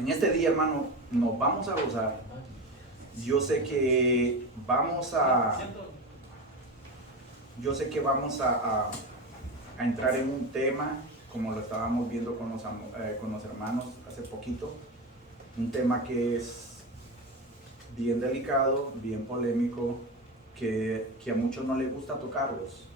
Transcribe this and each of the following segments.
En este día, hermano, nos vamos a gozar. Yo sé que vamos a entrar en un tema, como lo estábamos viendo con los hermanos hace poquito, un tema que es bien delicado, bien polémico, que a muchos no les gusta tocarlos,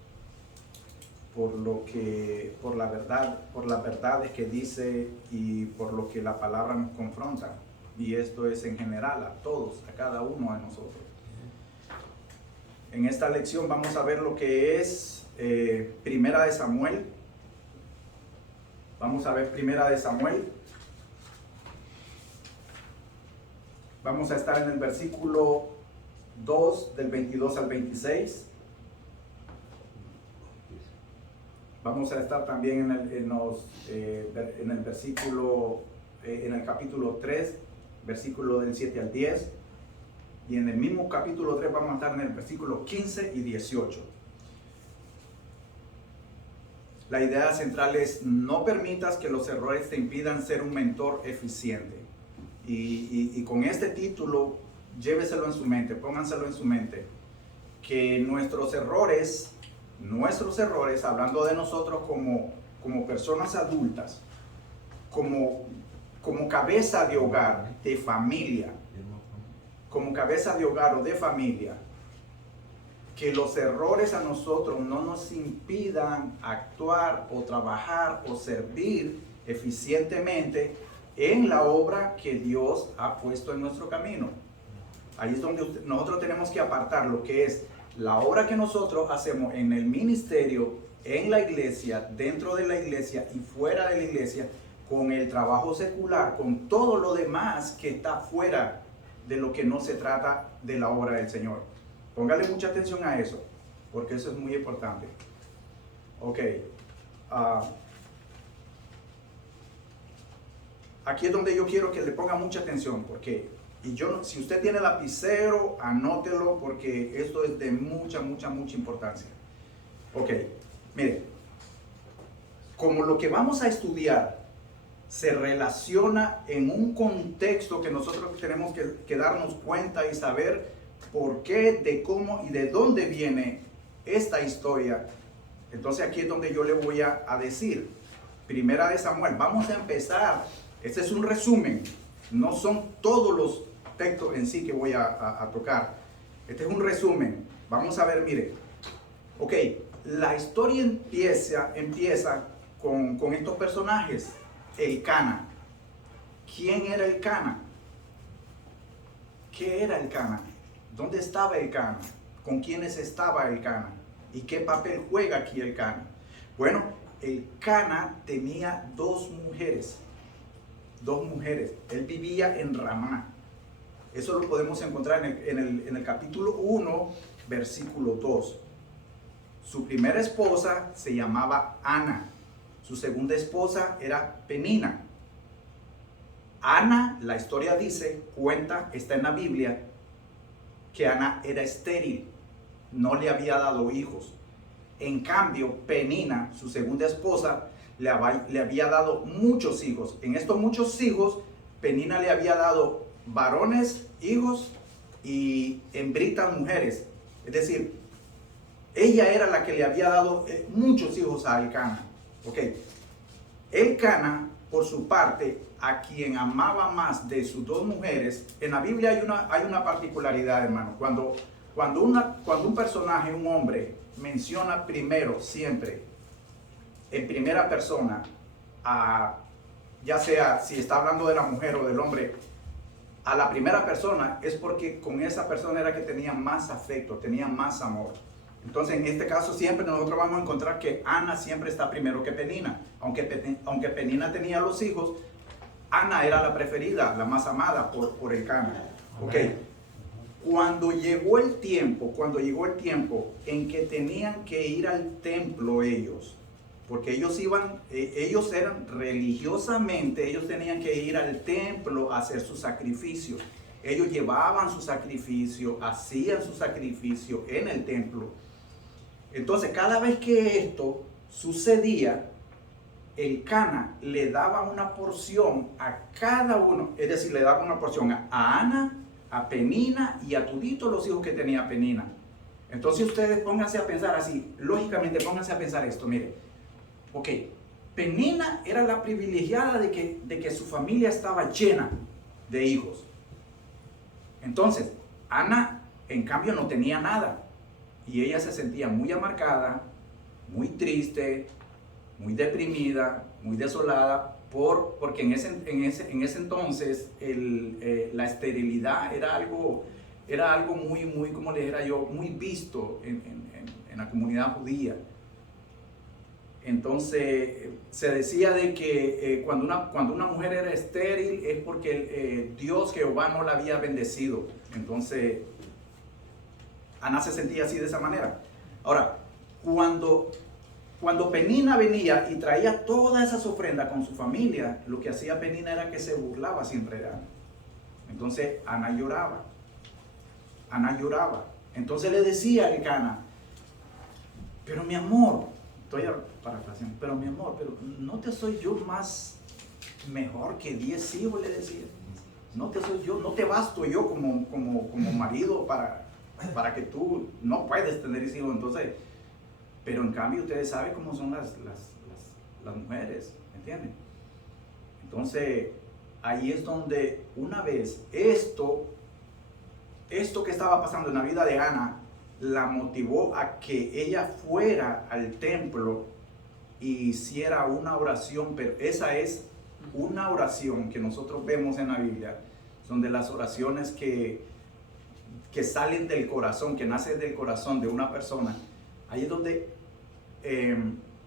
por las verdades que dice y por lo que la palabra nos confronta. Y esto es en general a todos, a cada uno de nosotros. En esta lección vamos a ver lo que es Primera de Samuel. Vamos a ver Primera de Samuel. Vamos a estar en el versículo 2 del 22 al 26. Vamos a estar también en el capítulo 3, versículo del 7 al 10. Y en el mismo capítulo 3 vamos a estar en el versículo 15 y 18. La idea central es: no permitas que los errores te impidan ser un mentor eficiente. Y con este título, lléveselo en su mente, pónganselo en su mente, que nuestros errores, hablando de nosotros como personas adultas, como cabeza de hogar, de familia, que los errores a nosotros no nos impidan actuar o trabajar o servir eficientemente en la obra que Dios ha puesto en nuestro camino. Ahí es donde nosotros tenemos que apartar lo que es la obra que nosotros hacemos en el ministerio, en la iglesia, dentro de la iglesia y fuera de la iglesia, con el trabajo secular, con todo lo demás que está fuera de lo que no se trata de la obra del Señor. Póngale mucha atención a eso, porque eso es muy importante. Ok. Aquí es donde yo quiero que le ponga mucha atención, porque si usted tiene lapicero, anótelo, porque esto es de mucha importancia. Ok, mire, como lo que vamos a estudiar se relaciona en un contexto que nosotros tenemos que darnos cuenta y saber por qué, de cómo y de dónde viene esta historia. Entonces aquí es donde yo le voy a decir, Primera de Samuel, vamos a empezar. Este es un resumen, no son todos los textos en sí que voy a tocar. Este es un resumen. Vamos a ver, mire. Ok, la historia empieza con estos personajes. Elcana. ¿Quién era Elcana? ¿Qué era Elcana? ¿Dónde estaba Elcana? ¿Con quiénes estaba Elcana? ¿Y qué papel juega aquí Elcana? Bueno, Elcana tenía dos mujeres. Él vivía en Ramá. Eso lo podemos encontrar en el capítulo 1, versículo 2. Su primera esposa se llamaba Ana. Su segunda esposa era Penina. Ana, la historia está en la Biblia, que Ana era estéril, no le había dado hijos. En cambio, Penina, su segunda esposa, le había dado muchos hijos. En estos muchos hijos, Penina le había dado varones, hijos y hembritas mujeres. Es decir, ella era la que le había dado muchos hijos a Elcana. Ok, Elcana, por su parte, a quien amaba más de sus dos mujeres. En la Biblia hay una particularidad, hermano. Cuando un personaje, un hombre, menciona primero, siempre, en primera persona, ya sea si está hablando de la mujer o del hombre, a la primera persona, es porque con esa persona era que tenía más afecto, tenía más amor. Entonces, en este caso, siempre nosotros vamos a encontrar que Ana siempre está primero que Penina. Aunque Penina tenía los hijos, Ana era la preferida, la más amada por Elcana. Ok. Cuando llegó el tiempo en que tenían que ir al templo ellos, porque ellos eran religiosamente, ellos tenían que ir al templo a hacer sus sacrificios. Ellos llevaban su sacrificio, hacían su sacrificio en el templo. Entonces, cada vez que esto sucedía, el Cana le daba una porción a cada uno, es decir, le daba una porción a Ana, a Penina y a toditos los hijos que tenía Penina. Entonces ustedes pónganse a pensar así, lógicamente pónganse a pensar esto, mire, ok, Penina era la privilegiada de que su familia estaba llena de hijos. Entonces, Ana, en cambio, no tenía nada. Y ella se sentía muy amargada, muy triste, muy deprimida, muy desolada, porque en ese entonces la esterilidad era algo muy, como le dijera yo, muy visto en la comunidad judía. Entonces se decía de que cuando una mujer era estéril es porque Dios Jehová no la había bendecido. Entonces Ana se sentía así de esa manera. Ahora, cuando Penina venía y traía todas esas ofrendas con su familia, lo que hacía Penina era que se burlaba siempre de Ana. Entonces Ana lloraba. Entonces le decía a Cana, pero mi amor, estoy parafraseando, pero mi amor, pero no te soy yo más mejor que 10 hijos, le decía. No te basto yo como marido para que tú no puedes tener hijos. Entonces, pero en cambio ustedes saben cómo son las mujeres, ¿me entienden? Entonces, ahí es donde una vez esto que estaba pasando en la vida de Ana la motivó a que ella fuera al templo e hiciera una oración, pero esa es una oración que nosotros vemos en la Biblia, son de las oraciones que salen del corazón, que nacen del corazón de una persona. Ahí es donde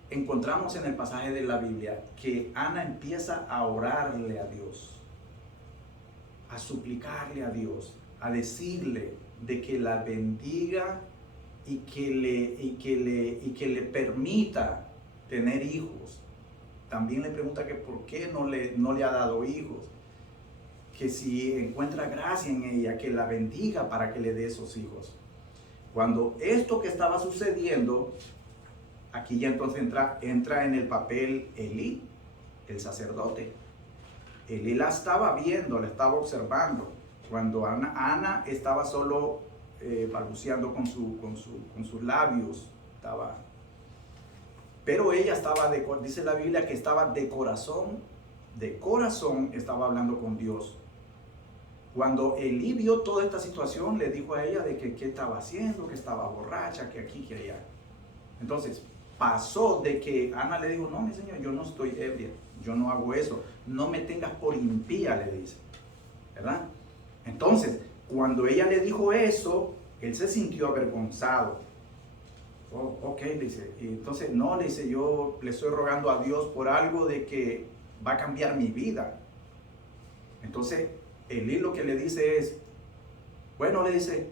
encontramos en el pasaje de la Biblia que Ana empieza a orarle a Dios, a suplicarle a Dios, a decirle de que la bendiga y que le permita tener hijos. También le pregunta que por qué no le ha dado hijos, que si encuentra gracia en ella, que la bendiga para que le dé esos hijos. Cuando esto que estaba sucediendo, aquí ya entonces entra en el papel Elí, el sacerdote. Elí la estaba viendo, la estaba observando. Cuando Ana estaba solo balbuceando con sus labios, pero ella estaba, dice la Biblia, que estaba de corazón estaba hablando con Dios. Cuando Elí vio toda esta situación, le dijo a ella de que qué estaba haciendo, que estaba borracha, que aquí, que allá. Entonces, pasó de que Ana le dijo, no, mi señor, yo no estoy ebria, yo no hago eso, no me tengas por impía, le dice, ¿verdad? Entonces, cuando ella le dijo eso, él se sintió avergonzado. Oh, ok, le dice, y entonces no, le dice, yo le estoy rogando a Dios por algo de que va a cambiar mi vida. Entonces, Elí lo que le dice es, bueno, le dice,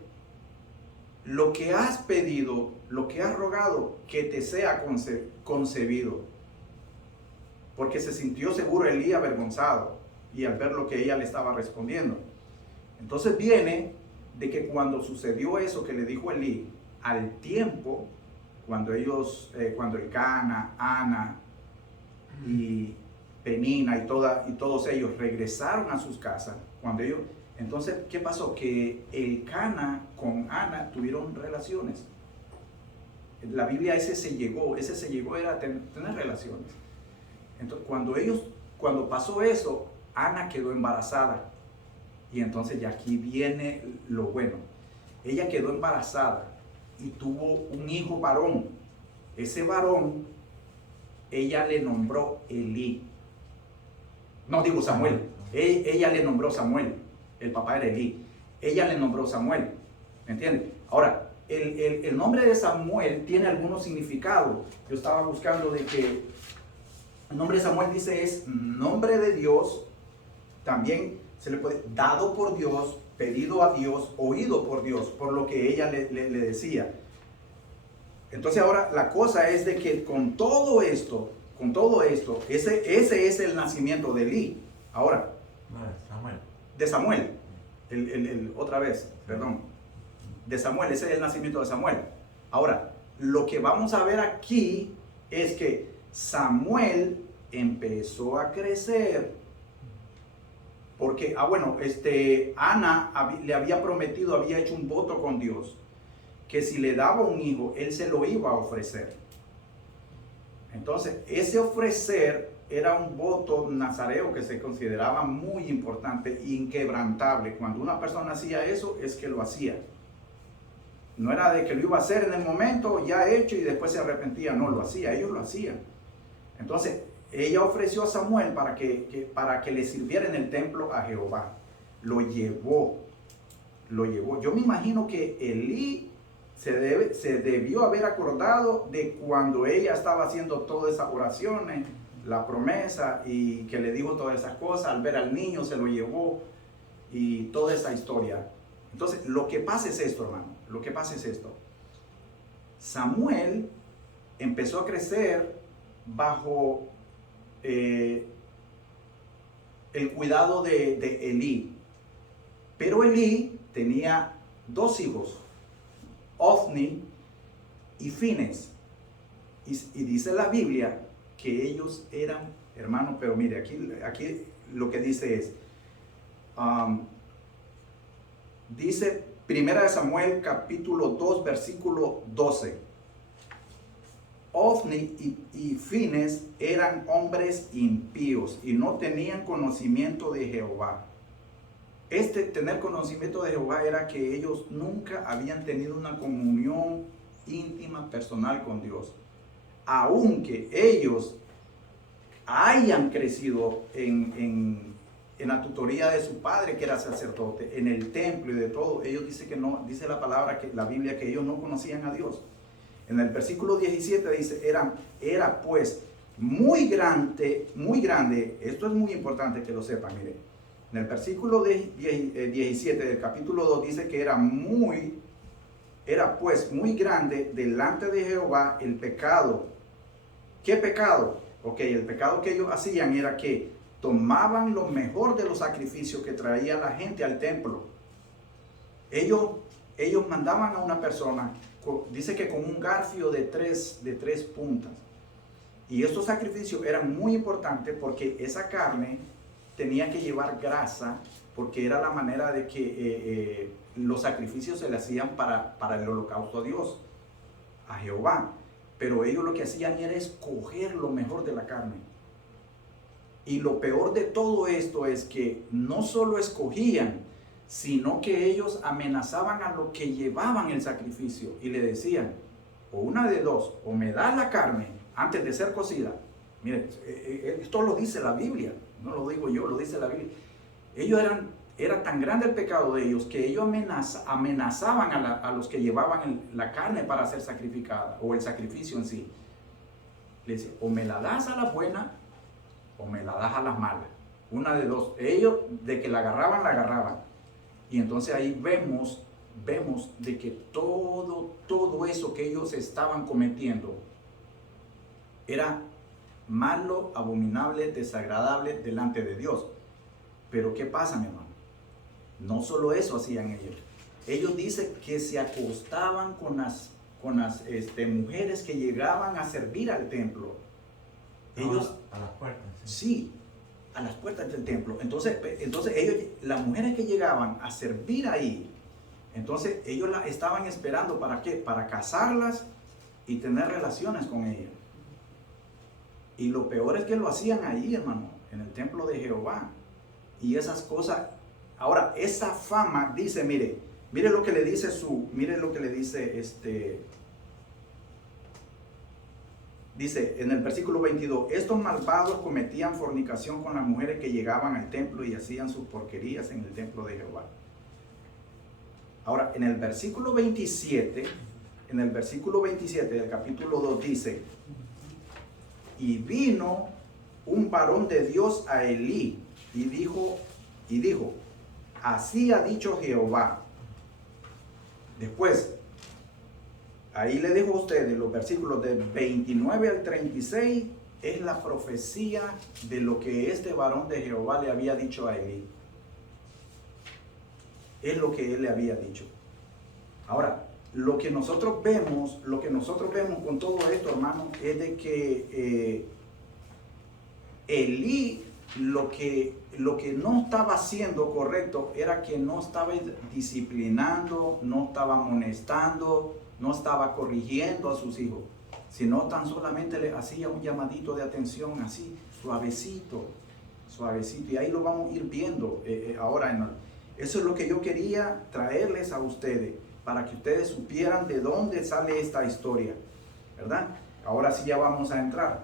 lo que has pedido, lo que has rogado, que te sea concebido. Porque se sintió seguro Elí avergonzado y al ver lo que ella le estaba respondiendo. Entonces viene de que cuando sucedió eso que le dijo Elí, al tiempo, cuando el Cana, Ana y Penina y todos ellos regresaron a sus casas, entonces, ¿qué pasó? Que el Cana con Ana tuvieron relaciones. La Biblia ese se llegó era a tener relaciones. Entonces, cuando pasó eso, Ana quedó embarazada. Y entonces ya aquí viene lo bueno. Ella quedó embarazada y tuvo un hijo varón. Ese varón, ella le nombró Elí. No digo Samuel. Ella le nombró Samuel. El papá era Elí. Ella le nombró Samuel. ¿Me entiendes? Ahora, el nombre de Samuel tiene algunos significados. Yo estaba buscando de que el nombre de Samuel dice es nombre de Dios. También se le puede dado por Dios, pedido a Dios, oído por Dios, por lo que ella le decía. Entonces ahora la cosa es de que con todo esto, ese es el nacimiento de Elí. Ahora, de Samuel, otra vez, perdón, de Samuel, ese es el nacimiento de Samuel. Ahora, lo que vamos a ver aquí es que Samuel empezó a crecer, porque, Ana le había prometido, había hecho un voto con Dios, que si le daba un hijo, él se lo iba a ofrecer. Entonces, ese ofrecer era un voto nazareo que se consideraba muy importante e inquebrantable. Cuando una persona hacía eso, es que lo hacía. No era de que lo iba a hacer en el momento, ya hecho, y después se arrepentía. No, lo hacía, ellos lo hacían. Entonces, ella ofreció a Samuel para que le sirviera en el templo a Jehová. Lo llevó. Yo me imagino que Elí se debió haber acordado de cuando ella estaba haciendo todas esas oraciones, la promesa, y que le dijo todas esas cosas. Al ver al niño se lo llevó y toda esa historia. Entonces, lo que pasa es esto, hermano. Lo que pasa es esto. Samuel empezó a crecer bajo el cuidado de Elí. Pero Elí tenía dos hijos, Ofni y Fines. Y dice la Biblia que ellos eran, hermano, pero mire, aquí lo que dice es, dice 1 Samuel capítulo 2 versículo 12. Ofni y Fines eran hombres impíos y no tenían conocimiento de Jehová. Tener conocimiento de Jehová era que ellos nunca habían tenido una comunión íntima, personal con Dios. Aunque ellos hayan crecido en la tutoría de su padre, que era sacerdote, en el templo y de todo, ellos dicen que no, dice la palabra, que la Biblia, que ellos no conocían a Dios. En el versículo 17 dice, era pues muy grande, esto es muy importante que lo sepan, mire. En el versículo 17 del capítulo 2 dice que era pues muy grande delante de Jehová el pecado. ¿Qué pecado? Ok, el pecado que ellos hacían era que tomaban lo mejor de los sacrificios que traía la gente al templo. Ellos mandaban a una persona, dice que con un garfio de tres puntas. Y estos sacrificios eran muy importantes porque esa carne tenía que llevar grasa, porque era la manera de que los sacrificios se le hacían para el holocausto a Dios, a Jehová. Pero ellos lo que hacían era escoger lo mejor de la carne. Y lo peor de todo esto es que no solo escogían, sino que ellos amenazaban a los que llevaban el sacrificio y le decían, o una de dos, o me das la carne antes de ser cocida. Miren, esto lo dice la Biblia, no lo digo yo, lo dice la Biblia. Era tan grande el pecado de ellos que ellos amenazaban a los que llevaban la carne para ser sacrificada, o el sacrificio en sí. Le decían, o me la das a la buena, o me la das a las malas. Una de dos. Ellos, de que la agarraban. Y entonces ahí vemos de que todo eso que ellos estaban cometiendo era malo, abominable, desagradable delante de Dios. Pero ¿qué pasa, mi hermano? No solo eso hacían ellos. Ellos dicen que se acostaban con las mujeres que llegaban a servir al templo. Ellos, a las puertas. Sí, a las puertas del templo. Entonces ellos, las mujeres que llegaban a servir ahí, entonces ellos las estaban esperando, ¿para qué? Para casarlas y tener relaciones con ellas. Y lo peor es que lo hacían ahí, hermano, en el templo de Jehová. Y esas cosas. Ahora, esa fama dice, mire lo que le dice dice en el versículo 22, estos malvados cometían fornicación con las mujeres que llegaban al templo y hacían sus porquerías en el templo de Jehová. Ahora, en el versículo 27 del capítulo 2 dice, y vino un varón de Dios a Elí y dijo, así ha dicho Jehová. Después, ahí le dejo a ustedes los versículos del 29 al 36, es la profecía de lo que este varón de Jehová le había dicho a Elí. Es lo que él le había dicho. Ahora, lo que nosotros vemos con todo esto, hermano, es de que Elí lo que no estaba haciendo correcto era que no estaba disciplinando, no estaba amonestando, no estaba corrigiendo a sus hijos, sino tan solamente le hacía un llamadito de atención así, suavecito, suavecito. Y ahí lo vamos a ir viendo ahora. Eso es lo que yo quería traerles a ustedes, para que ustedes supieran de dónde sale esta historia, ¿verdad? Ahora sí ya vamos a entrar.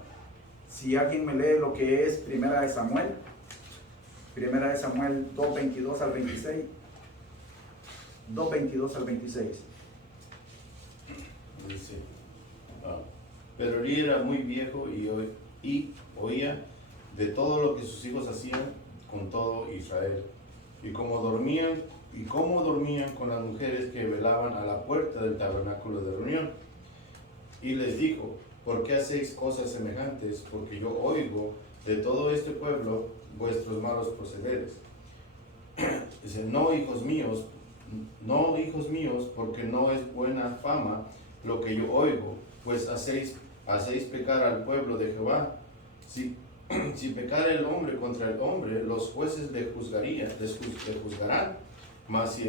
Si alguien me lee lo que es Primera de Samuel 2:22 al 26. 2:22 al 26. Dice, pero Elí era muy viejo y oía de todo lo que sus hijos hacían con todo Israel. Y cómo dormían con las mujeres que velaban a la puerta del tabernáculo de reunión. Y les dijo, ¿por qué hacéis cosas semejantes? Porque yo oigo de todo este pueblo vuestros malos procederes. Dice, no, hijos míos, porque no es buena fama lo que yo oigo, pues hacéis pecar al pueblo de Jehová. Si pecare el hombre contra el hombre, los jueces le juzgarán, mas si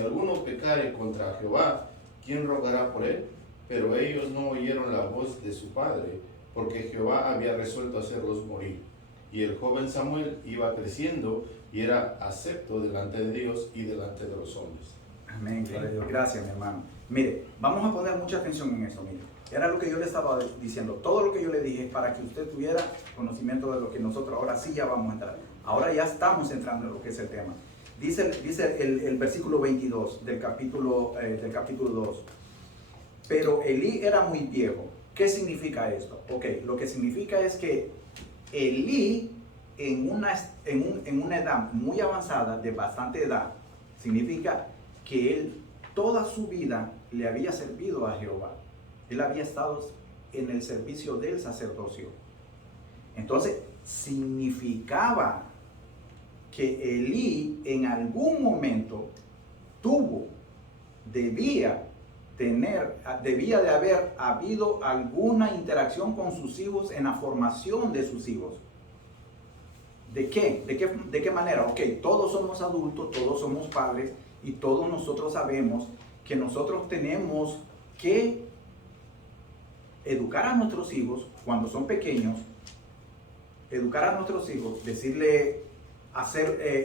alguno pecare contra Jehová, ¿quién rogará por él? Pero ellos no oyeron la voz de su padre, porque Jehová había resuelto hacerlos morir. Y el joven Samuel iba creciendo y era acepto delante de Dios y delante de los hombres. Amén, gloria a Dios. Gracias, mi hermano. Mire, vamos a poner mucha atención en eso. Mire, era lo que yo le estaba diciendo. Todo lo que yo le dije es para que usted tuviera conocimiento de lo que nosotros ahora sí ya vamos a entrar. Ahora ya estamos entrando en lo que es el tema. Dice el versículo 22 del capítulo 2. Pero Elí era muy viejo. ¿Qué significa esto? Ok, lo que significa es que Elí en una edad muy avanzada, de bastante edad, significa que él toda su vida le había servido a Jehová. Él había estado en el servicio del sacerdocio. Entonces, significaba que Elí en algún momento debía de haber habido alguna interacción con sus hijos en la formación de sus hijos. ¿De qué? ¿De qué manera? Ok, todos somos adultos, todos somos padres y todos nosotros sabemos que nosotros tenemos que educar a nuestros hijos cuando son pequeños,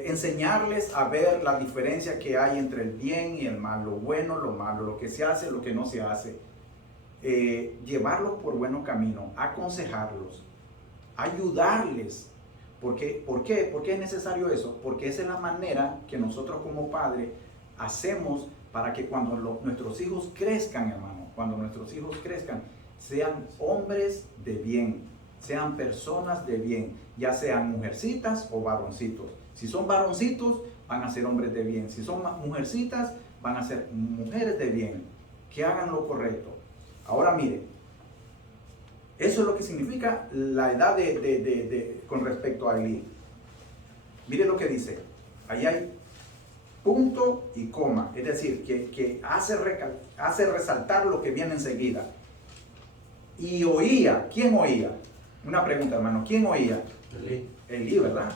enseñarles a ver la diferencia que hay entre el bien y el mal, lo bueno, lo malo, lo que se hace, lo que no se hace, llevarlos por buen camino, aconsejarlos, ayudarles. ¿Por qué? ¿Por qué es necesario eso? Porque esa es la manera que nosotros como padres hacemos para que cuando nuestros hijos crezcan, hermano, cuando nuestros hijos crezcan, sean hombres de bien, sean personas de bien, ya sean mujercitas o varoncitos. Si son varoncitos, van a ser hombres de bien. Si son mujercitas, van a ser mujeres de bien, que hagan lo correcto. Ahora mire, eso es lo que significa la edad con respecto a Elí. Mire lo que dice. Ahí hay punto y coma. Es decir, que hace resaltar lo que viene enseguida. Y oía. ¿Quién oía? Una pregunta, hermano. ¿Quién oía? Elí, ¿verdad?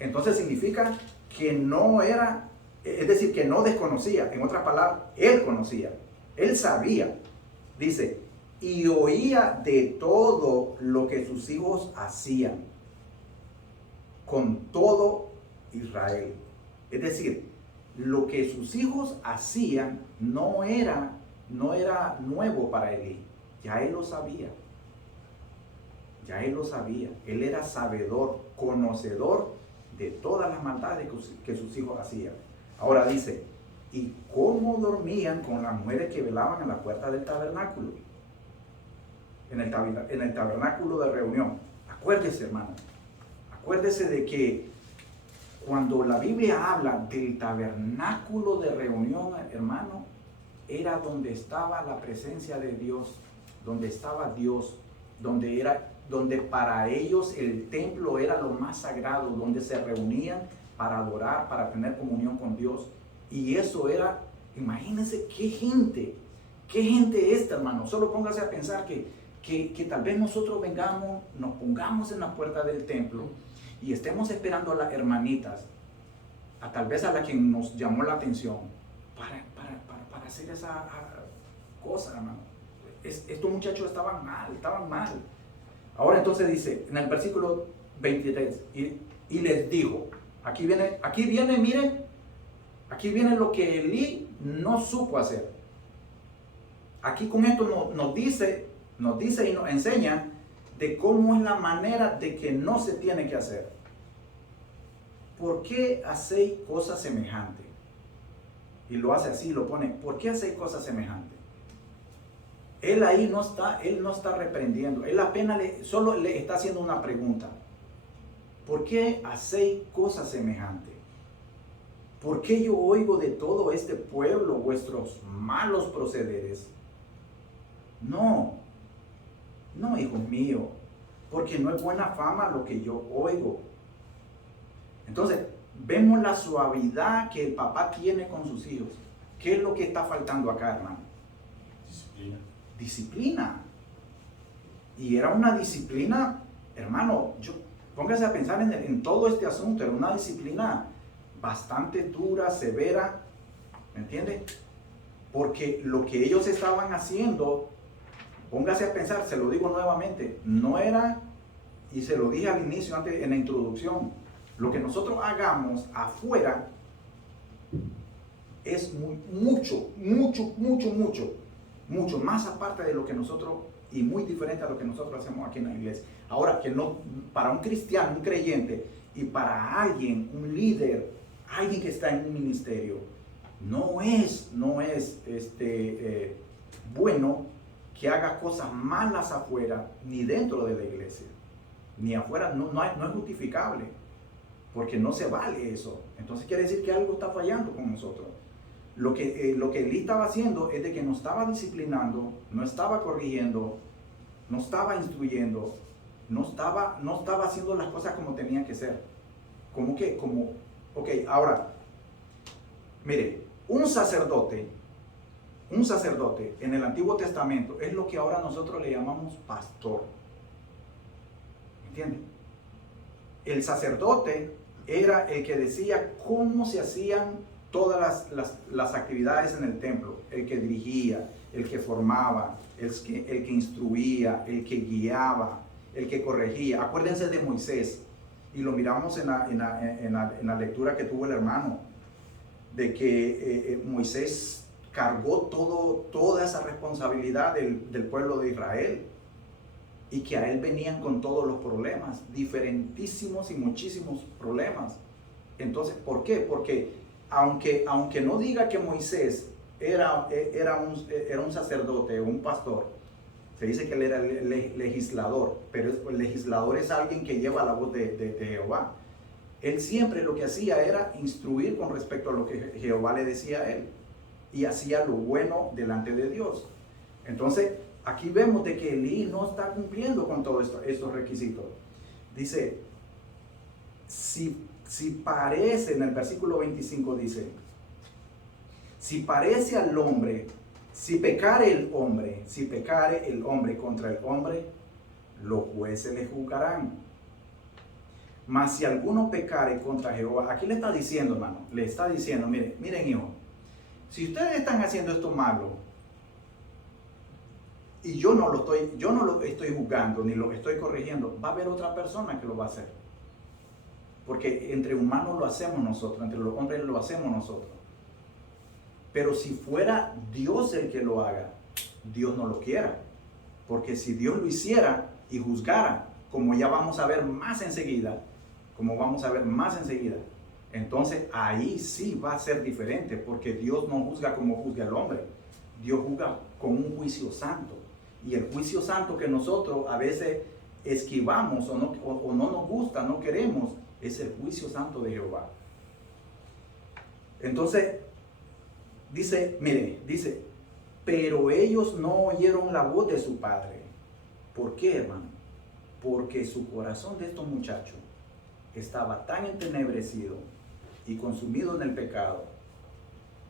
Entonces significa que no era, es decir, que no desconocía. En otras palabras, él conocía. Él sabía. Dice, y oía de todo lo que sus hijos hacían con todo Israel. Es decir, lo que sus hijos hacían no era nuevo para Elí. Ya él lo sabía. Ya él lo sabía. Él era sabedor, conocedor de todas las maldades que sus hijos hacían. Ahora dice, ¿y cómo dormían con las mujeres que velaban a la puerta del tabernáculo? En el tabernáculo de reunión. Acuérdese, hermano. Acuérdese de que cuando la Biblia habla del tabernáculo de reunión, hermano, era donde estaba la presencia de Dios, donde estaba Dios, donde para ellos el templo era lo más sagrado, donde se reunían para adorar, para tener comunión con Dios. Y eso era, imagínense qué gente esta, hermano. Solo póngase a pensar que que tal vez nosotros vengamos, nos pongamos en la puerta del templo y estemos esperando a las hermanitas, a tal vez a la que nos llamó la atención, para hacer esa cosa, hermano. Estos muchachos estaban mal. Ahora entonces dice, en el versículo 23, y les dijo, aquí viene, miren, aquí viene lo que Elí no supo hacer. Aquí con esto nos dice y nos enseña de cómo es la manera de que no se tiene que hacer. ¿Por qué hacéis cosas semejantes? Y lo hace así, lo pone, ¿por qué hacéis cosas semejantes? Él ahí no está reprendiendo, él apenas solo le está haciendo una pregunta. ¿Por qué hacéis cosas semejantes? ¿Por qué yo oigo de todo este pueblo vuestros malos procederes? No, hijos míos, porque no es buena fama lo que yo oigo. Entonces, vemos la suavidad que el papá tiene con sus hijos. ¿Qué es lo que está faltando acá, hermano? Disciplina. Y era una disciplina, hermano, póngase a pensar en todo este asunto, era una disciplina bastante dura, severa, ¿me entiende? Porque lo que ellos estaban haciendo, póngase a pensar, se lo digo nuevamente, no era, y se lo dije al inicio, antes en la introducción, lo que nosotros hagamos afuera es mucho más aparte de lo que nosotros, y muy diferente a lo que nosotros hacemos aquí en la iglesia. Ahora, que no, para un cristiano, un creyente, y para alguien, un líder, alguien que está en un ministerio, no es bueno que haga cosas malas afuera, ni dentro de la iglesia, ni afuera, no es justificable, porque no se vale eso. Entonces quiere decir que algo está fallando con nosotros. Lo que Elí estaba haciendo es de que no estaba disciplinando, no estaba corrigiendo, no estaba instruyendo, no estaba haciendo las cosas como tenía que ser. Ahora, mire, un sacerdote en el Antiguo Testamento es lo que ahora nosotros le llamamos pastor. ¿Entienden? El sacerdote era el que decía cómo se hacían todas las actividades en el templo, el que dirigía, el que formaba, el que instruía, el que guiaba, el que corregía. Acuérdense de Moisés, y lo miramos en la lectura que tuvo el hermano, de que Moisés cargó toda esa responsabilidad del pueblo de Israel, y que a él venían con todos los problemas, diferentísimos y muchísimos problemas. Entonces, ¿por qué? Porque aunque no diga que Moisés era un sacerdote o un pastor, se dice que él era legislador, pero el legislador es alguien que lleva la voz de Jehová. Él siempre lo que hacía era instruir con respecto a lo que Jehová le decía a él, y hacía lo bueno delante de Dios. Entonces, aquí vemos de que Elí no está cumpliendo con todos estos requisitos. Dice, si parece, en el versículo 25 dice, si parece al hombre, si pecare el hombre contra el hombre, los jueces le juzgarán. Mas si alguno pecare contra Jehová, aquí le está diciendo, hermano, le está diciendo, miren hijo, si ustedes están haciendo esto malo, y yo no lo estoy juzgando, ni lo estoy corrigiendo, va a haber otra persona que lo va a hacer. Porque entre humanos lo hacemos nosotros, entre los hombres lo hacemos nosotros. Pero si fuera Dios el que lo haga, Dios no lo quiera. Porque si Dios lo hiciera y juzgara, como ya vamos a ver más enseguida, entonces ahí sí va a ser diferente, porque Dios no juzga como juzga el hombre. Dios juzga con un juicio santo. Y el juicio santo que nosotros a veces esquivamos o no nos gusta, no queremos, es el juicio santo de Jehová. Entonces, dice, pero ellos no oyeron la voz de su padre. ¿Por qué, hermano? Porque su corazón de estos muchachos estaba tan entenebrecido y consumido en el pecado,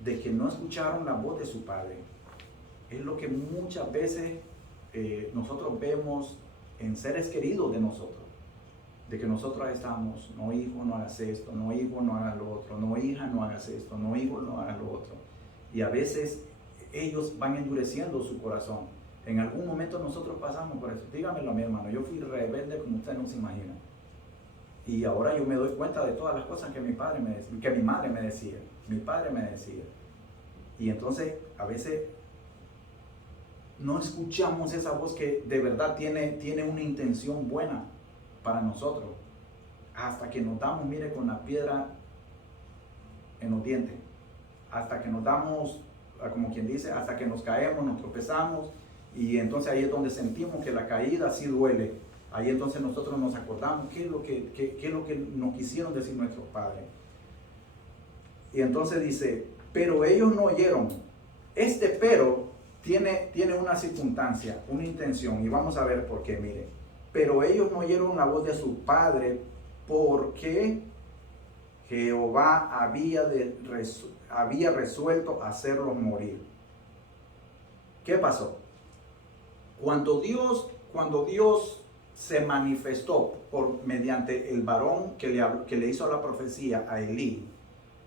de que no escucharon la voz de su padre. Es lo que muchas veces nosotros vemos en seres queridos de nosotros, de que nosotros estamos, no hijo, no hagas esto, no hijo, no hagas lo otro, no hija, no hagas esto, no hijo, no hagas lo otro. Y a veces ellos van endureciendo su corazón. En algún momento nosotros pasamos por eso. Dígamelo a mi hermano, yo fui rebelde como usted no se imagina. Y ahora yo me doy cuenta de todas las cosas que mi padre me decía, que mi madre me decía, mi padre me decía. Y entonces a veces no escuchamos esa voz que de verdad tiene una intención buena para nosotros, hasta que nos damos, mire, con la piedra en los dientes, hasta que nos damos, como quien dice, hasta que nos caemos, nos tropezamos, y entonces ahí es donde sentimos que la caída sí duele. Ahí entonces nosotros nos acordamos qué es lo que nos quisieron decir nuestros padres. Y entonces dice, pero ellos no oyeron. Este pero tiene una circunstancia, una intención, y vamos a ver por qué, mire. Pero ellos no oyeron la voz de su padre porque Jehová había resuelto hacerlos morir. ¿Qué pasó? Cuando Dios se manifestó mediante el varón que le hizo la profecía a Elí,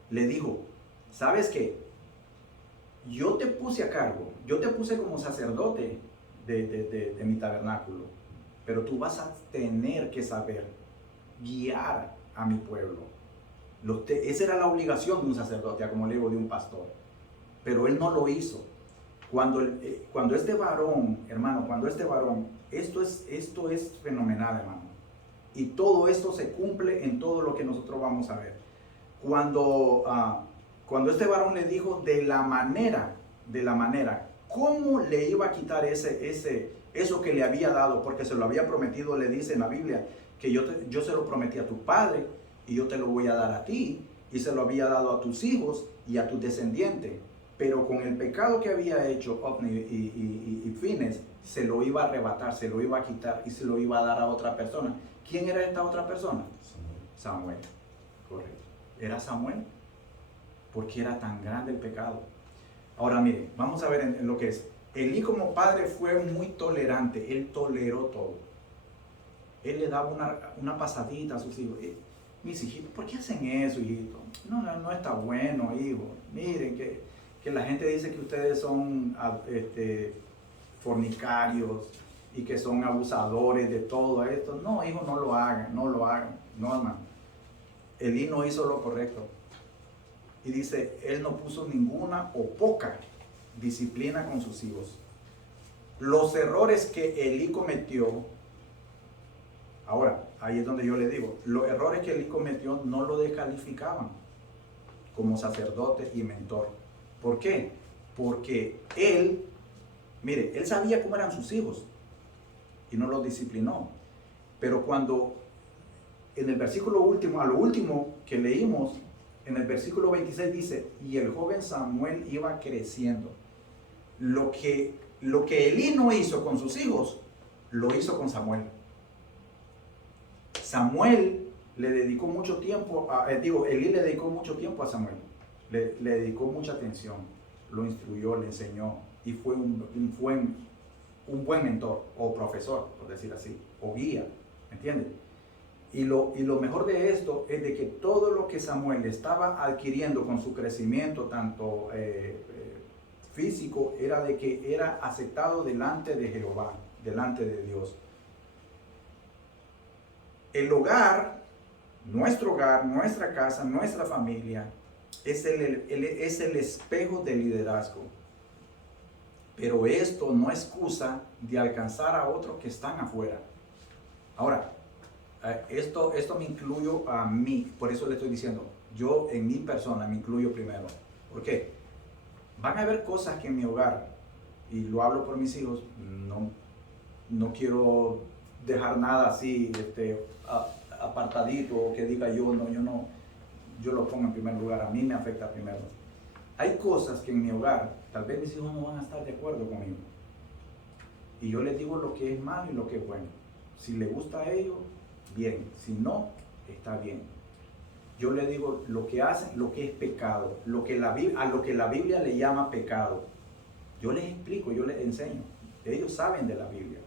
le dijo, ¿sabes qué? Yo te puse a cargo, yo te puse como sacerdote de mi tabernáculo, pero tú vas a tener que saber guiar a mi pueblo. Esa era la obligación de un sacerdote, como le digo, de un pastor, pero él no lo hizo. Cuando este varón, hermano, esto es fenomenal, hermano, y todo esto se cumple en todo lo que nosotros vamos a ver. Cuando este varón le dijo de la manera, cómo le iba a quitar eso que le había dado, porque se lo había prometido, le dice en la Biblia, que yo se lo prometí a tu padre, y yo te lo voy a dar a ti, y se lo había dado a tus hijos y a tus descendientes. Pero con el pecado que había hecho Ofni y Fines, se lo iba a arrebatar, se lo iba a quitar y se lo iba a dar a otra persona. ¿Quién era esta otra persona? Samuel. Correcto. Era Samuel, porque era tan grande el pecado. Ahora mire, vamos a ver en lo que es. Elí como padre fue muy tolerante, él toleró todo. Él le daba una pasadita a sus hijos. Mis hijitos, ¿por qué hacen eso, hijito? No está bueno, hijo. Miren que la gente dice que ustedes son fornicarios y que son abusadores de todo esto. No, hijo, no lo hagan. No, hermano. Elí no hizo lo correcto. Y dice, él no puso ninguna o poca disciplina con sus hijos. Los errores que Elí cometió, ahora, ahí es donde yo le digo, los errores que Elí cometió no lo descalificaban como sacerdote y mentor. ¿Por qué? Porque él sabía cómo eran sus hijos y no los disciplinó. Pero cuando en el versículo último, a lo último que leímos, en el versículo 26 dice, y el joven Samuel iba creciendo. Lo que Elí no hizo con sus hijos, lo hizo con Samuel. Samuel le dedicó mucho tiempo, Elí le dedicó mucho tiempo a Samuel. Le dedicó mucha atención, lo instruyó, le enseñó y fue un buen mentor o profesor, por decir así, o guía, ¿me entiendes? Y lo mejor de esto es de que todo lo que Samuel estaba adquiriendo con su crecimiento, tanto físico, era de que era aceptado delante de Jehová, delante de Dios. El hogar, nuestra casa, nuestra familia, es el espejo del liderazgo. Pero esto no excusa de alcanzar a otros que están afuera. Ahora, esto me incluyo a mí, por eso le estoy diciendo, yo en mi persona me incluyo primero. ¿Por qué? Van a haber cosas que en mi hogar, y lo hablo por mis hijos, no quiero dejar nada así apartadito, o que diga yo lo pongo en primer lugar, a mí me afecta primero. Hay cosas que en mi hogar, tal vez mis hijos no van a estar de acuerdo conmigo. Y yo les digo lo que es malo y lo que es bueno. Si les gusta a ellos, bien. Si no, está bien. Yo les digo lo que hacen, lo que es pecado, a lo que la Biblia le llama pecado. Yo les explico, yo les enseño. ellos saben de la Biblia,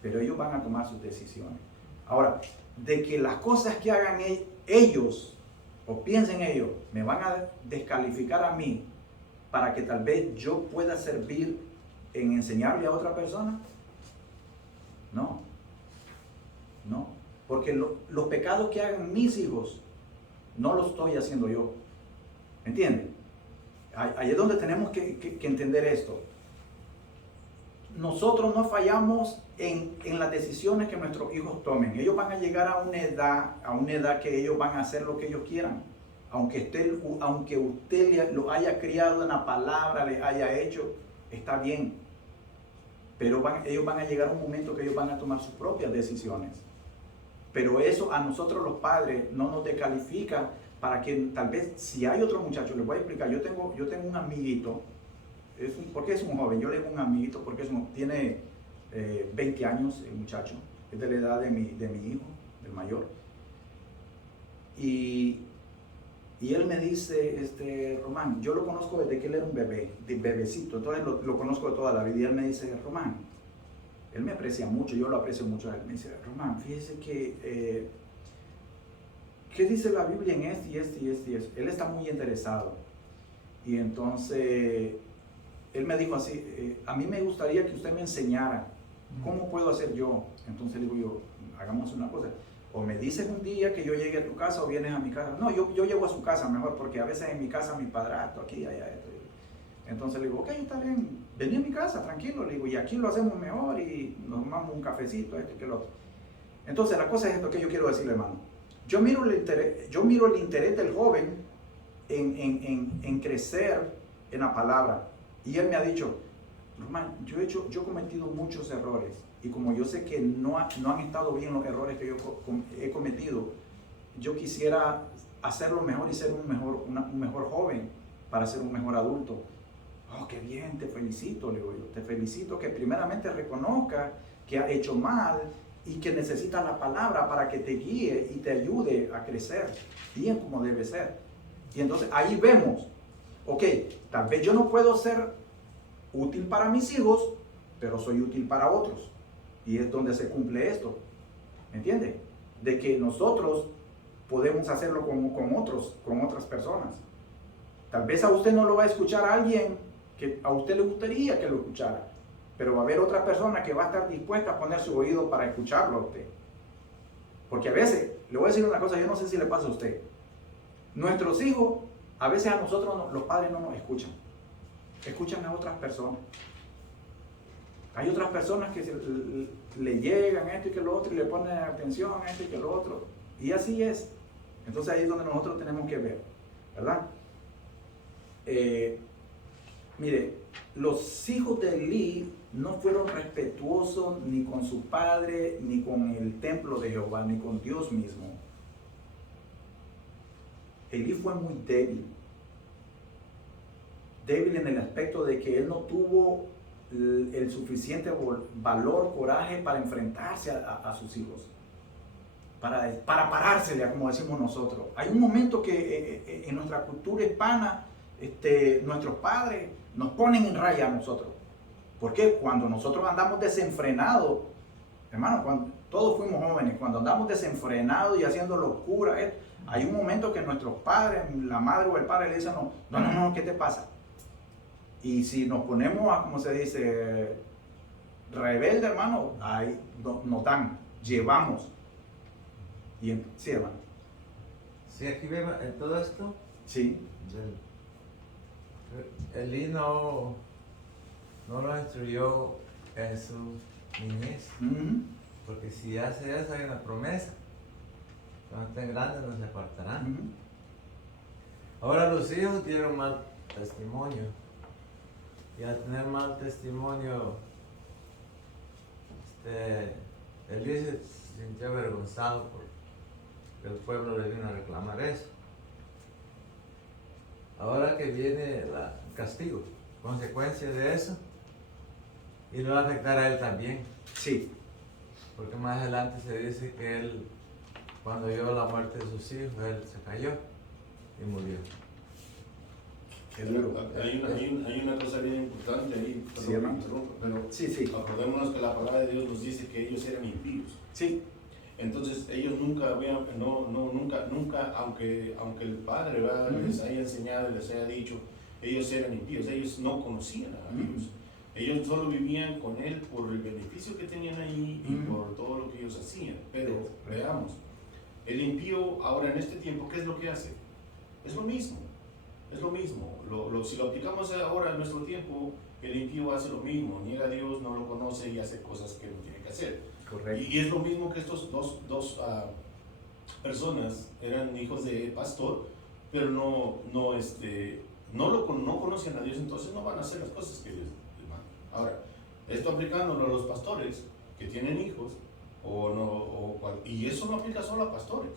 pero ellos van a tomar sus decisiones. Ahora, de que las cosas que hagan ellos o piensen ellos me van a descalificar a mí para que tal vez yo pueda servir en enseñarle a otra persona, no, porque los pecados que hagan mis hijos no los estoy haciendo yo, ¿entienden? Ahí es donde tenemos que entender esto. Nosotros no fallamos en las decisiones que nuestros hijos tomen. Ellos van a llegar a una edad que ellos van a hacer lo que ellos quieran. Aunque usted lo haya criado en la palabra, le haya hecho, está bien. Pero ellos van a llegar a un momento que ellos van a tomar sus propias decisiones. Pero eso a nosotros los padres no nos descalifica para que tal vez si hay otro muchacho, les voy a explicar, yo tengo un amiguito, ¿por qué es un joven? Yo le digo un amiguito porque tiene 20 años el muchacho, es de la edad de mi hijo, del mayor. Y él me dice, Román, yo lo conozco desde que él era un bebecito, entonces lo conozco de toda la vida. Y él me dice, Román, él me aprecia mucho, yo lo aprecio mucho a él. Me dice, Román, fíjese que, ¿qué dice la Biblia en esto y esto y esto y esto? Él está muy interesado. Y entonces, él me dijo así, a mí me gustaría que usted me enseñara, ¿cómo puedo hacer yo? Entonces le digo yo, hagamos una cosa. O me dices un día que yo llegue a tu casa o vienes a mi casa. No, yo llego a su casa mejor, porque a veces en mi casa mi padrastro, aquí, allá, esto. Entonces le digo, ok, está bien, vení a mi casa, tranquilo. Le digo, y aquí lo hacemos mejor y nos tomamos un cafecito, esto y que lo otro. Entonces la cosa es esto que yo quiero decirle, hermano. Yo miro el interés del joven en crecer en la palabra. Y él me ha dicho, Román, yo he cometido muchos errores. Y como yo sé que no han estado bien los errores que yo he cometido, yo quisiera hacerlo mejor y ser un mejor joven para ser un mejor adulto. Oh, qué bien, te felicito, le digo yo. Te felicito que primeramente reconozca que ha hecho mal y que necesita la palabra para que te guíe y te ayude a crecer bien como debe ser. Y entonces ahí vemos, ok, tal vez yo no puedo ser útil para mis hijos, pero soy útil para otros. Y es donde se cumple esto, ¿me entiende? De que nosotros podemos hacerlo con otras personas. Tal vez a usted no lo va a escuchar a alguien que a usted le gustaría que lo escuchara, pero va a haber otra persona que va a estar dispuesta a poner su oído para escucharlo a usted. Porque a veces, le voy a decir una cosa, yo no sé si le pasa a usted. Nuestros hijos, a veces a nosotros los padres no nos escuchan a otras personas. Hay otras personas que le llegan esto y que lo otro y le ponen atención a esto y que lo otro. Y así es. Entonces ahí es donde nosotros tenemos que ver, ¿verdad? Mire, los hijos de Elí no fueron respetuosos ni con su padre, ni con el templo de Jehová, ni con Dios mismo. Elí fue muy débil. Débil en el aspecto de que él no tuvo el suficiente valor, coraje para enfrentarse a sus hijos, para parársele, como decimos nosotros. Hay un momento que en nuestra cultura hispana, nuestros padres nos ponen en raya a nosotros. Porque cuando nosotros andamos desenfrenados, hermano, cuando todos fuimos jóvenes, cuando andamos desenfrenados y haciendo locura, hay un momento que nuestros padres, la madre o el padre le dicen, no, ¿qué te pasa? Y si nos ponemos a, como se dice, rebelde, hermano, ahí nos llevamos. Sí, hermano. Sí, aquí vemos en todo esto. Sí. Elí no lo instruyó en su niñez. Porque si hace eso hay una promesa. Cuando estén grandes no se apartarán. Ahora los hijos dieron mal testimonio. Y al tener mal testimonio, Elí se sintió avergonzado porque el pueblo le vino a reclamar eso. Ahora que viene el castigo, consecuencia de eso, y lo va a afectar a él también. Sí. Porque más adelante se dice que él, cuando vio la muerte de sus hijos, él se cayó y murió. Qué duro. Hay una cosa bien importante ahí, Sí, hermano. pero Sí. acordémonos que la palabra de Dios nos dice que ellos eran impíos. Sí. Entonces ellos nunca habían, nunca, aunque el Padre, ¿verdad?, les haya enseñado y les haya dicho, ellos eran impíos, ellos no conocían a Dios. Ellos solo vivían con Él por el beneficio que tenían ahí y por todo lo que ellos hacían. Pero veamos, el impío ahora en este tiempo, ¿qué es lo que hace? Es lo mismo, es lo mismo. Si lo aplicamos ahora en nuestro tiempo, el impío hace lo mismo, niega a Dios, no lo conoce y hace cosas que no tiene que hacer. Correcto. Y es lo mismo que estos dos personas eran hijos de pastor, pero no conocen a Dios, entonces no van a hacer las cosas que Dios les manda. Ahora, esto aplicándolo a los pastores que tienen hijos, y eso no aplica solo a pastores.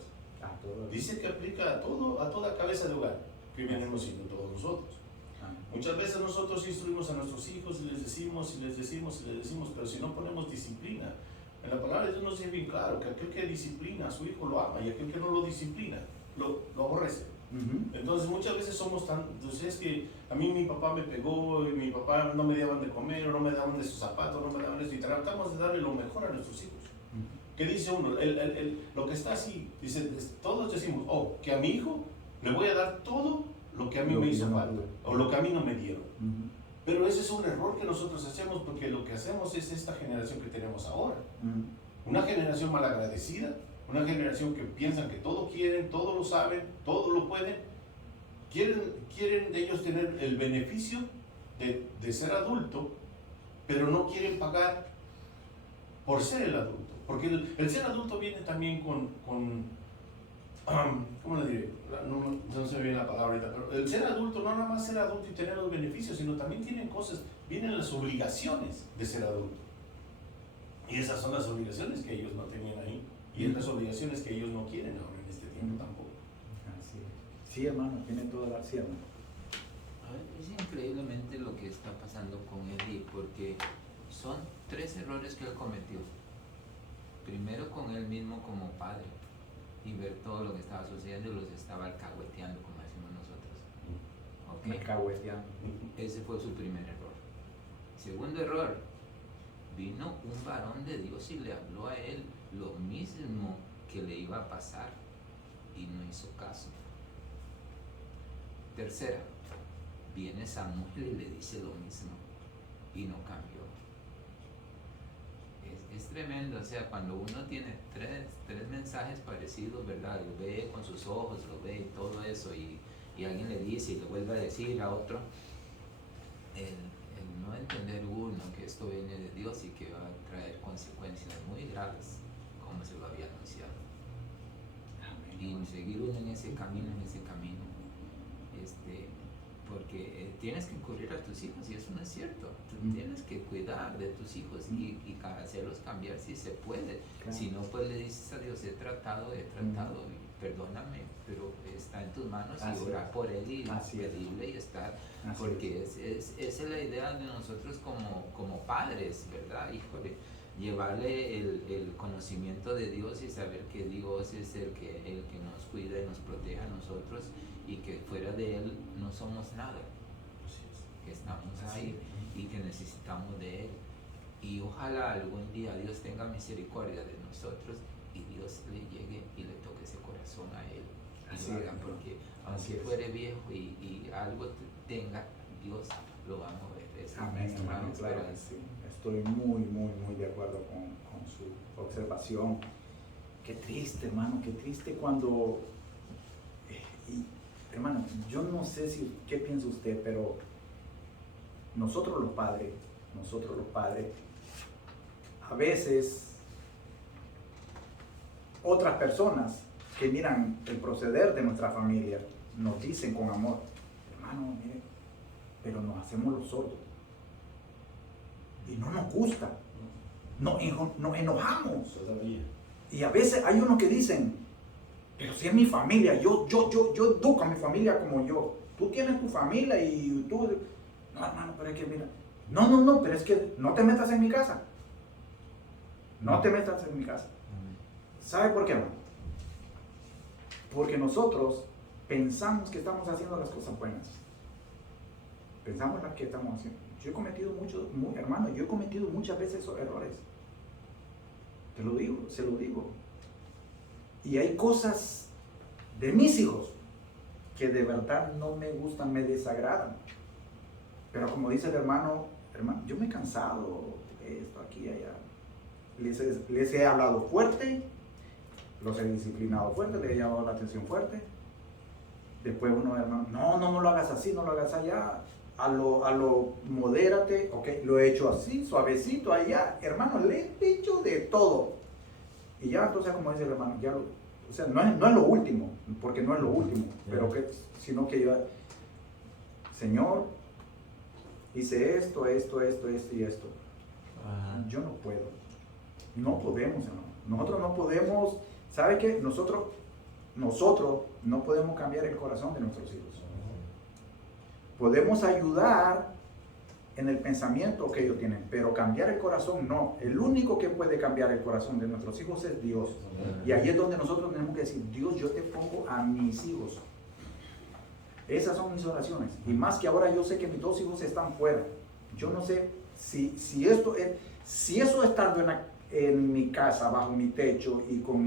Dice que aplica a toda cabeza de hogar, que venimos siendo todos nosotros. Muchas veces nosotros instruimos a nuestros hijos y les decimos, pero si no ponemos disciplina, en la palabra de Dios nos dice bien claro que aquel que disciplina a su hijo lo ama y aquel que no lo disciplina lo aborrece. Entonces muchas veces somos tan, entonces es que a mí mi papá me pegó y mi papá no me daban de comer o no me daban de sus zapatos, no me daban de esto, y tratamos de darle lo mejor a nuestros hijos. ¿Qué dice uno? Lo que está así, dice, todos decimos, que a mi hijo le voy a dar todo lo que a mí me hizo falta o lo que a mí no me dieron. Pero ese es un error que nosotros hacemos, porque lo que hacemos es esta generación que tenemos ahora. Una generación malagradecida, una generación que piensan que todo quieren, todo lo saben, todo lo pueden. Quieren de ellos tener el beneficio de ser adulto, pero no quieren pagar por ser el adulto. Porque el ser adulto viene también con ¿cómo le diré? No sé bien la palabra ahorita, pero el ser adulto no nada más ser adulto y tener los beneficios, sino también vienen las obligaciones de ser adulto. Y esas son las obligaciones que ellos no tenían ahí. Y es las obligaciones que ellos no quieren ahora en este tiempo tampoco. Así es. Sí, hermano, tiene toda la razón. Es increíblemente lo que está pasando con Eli, porque son 3 errores que él cometió. Primero con él mismo como padre, y ver todo lo que estaba sucediendo y los estaba alcahueteando, como decimos nosotros. ¿Okay? Alcahueteando. Ese fue su primer error. Segundo error, vino un varón de Dios y le habló a él lo mismo que le iba a pasar y no hizo caso. Tercera, viene Samuel y le dice lo mismo y no cambió. Es tremendo, o sea, cuando uno tiene tres mensajes parecidos, ¿verdad? Lo ve con sus ojos, lo ve y todo eso, y alguien le dice y le vuelve a decir a otro, el no entender uno que esto viene de Dios y que va a traer consecuencias muy graves, como se lo había anunciado. Y seguir uno en ese camino, porque tienes que cubrir a tus hijos, y eso no es cierto. Tú tienes que cuidar de tus hijos y hacerlos cambiar si se puede. Claro. Si no, pues le dices a Dios, he tratado, y perdóname, pero está en tus manos, y orar por él y pedirle y estar, porque esa es la idea de nosotros como padres, ¿verdad? Híjole, llevarle el conocimiento de Dios y saber que Dios es el que nos cuida y nos protege a nosotros, y que fuera de Él no somos nada, que estamos ahí y que necesitamos de Él. Y ojalá algún día Dios tenga misericordia de nosotros y Dios le llegue y le toque ese corazón a Él. Porque aunque fuere viejo y algo tenga, Dios lo va a mover. Amén, hermano, claro que sí. Estoy muy de acuerdo con su observación. Qué triste, hermano, qué triste cuando... hermano, yo no sé qué piensa usted, pero nosotros los padres, a veces otras personas que miran el proceder de nuestra familia nos dicen con amor, hermano, mire, pero nos hacemos los sordos y no nos gusta, nos enojamos. Y a veces hay unos que dicen, pero si es mi familia, yo educo a mi familia como yo. Tú tienes tu familia y tú... No, hermano, pero es que mira... No, pero es que no te metas en mi casa. No te metas en mi casa. ¿Sabe por qué, hermano? Porque nosotros pensamos que estamos haciendo las cosas buenas. pensamos en lo que estamos haciendo. Yo he cometido hermano, yo he cometido muchas veces esos errores. Te lo digo, se lo digo. Y hay cosas de mis hijos que de verdad no me gustan, me desagradan. Pero como dice el hermano, yo me he cansado de esto, aquí y allá. Les he hablado fuerte, los he disciplinado fuerte, les he llamado la atención fuerte. Después uno, hermano, no lo hagas así, no lo hagas allá. A lo modérate, ok, lo he hecho así, suavecito allá, hermano, le he dicho de todo. Y ya entonces, como dice el hermano, ya o sea, no es lo último, porque no es lo último, pero sino que yo, Señor, hice esto y esto. Ajá. Yo no puedo. No podemos, hermano. Nosotros no podemos, ¿sabe qué? Nosotros no podemos cambiar el corazón de nuestros hijos. Podemos ayudar en el pensamiento que ellos tienen, pero cambiar el corazón no. El único que puede cambiar el corazón de nuestros hijos es Dios. Y ahí es donde nosotros tenemos que decir, Dios, yo te pongo a mis hijos. Esas son mis oraciones. Y más que ahora yo sé que mis 2 hijos están fuera. Yo no sé si eso estando en mi casa, bajo mi techo y con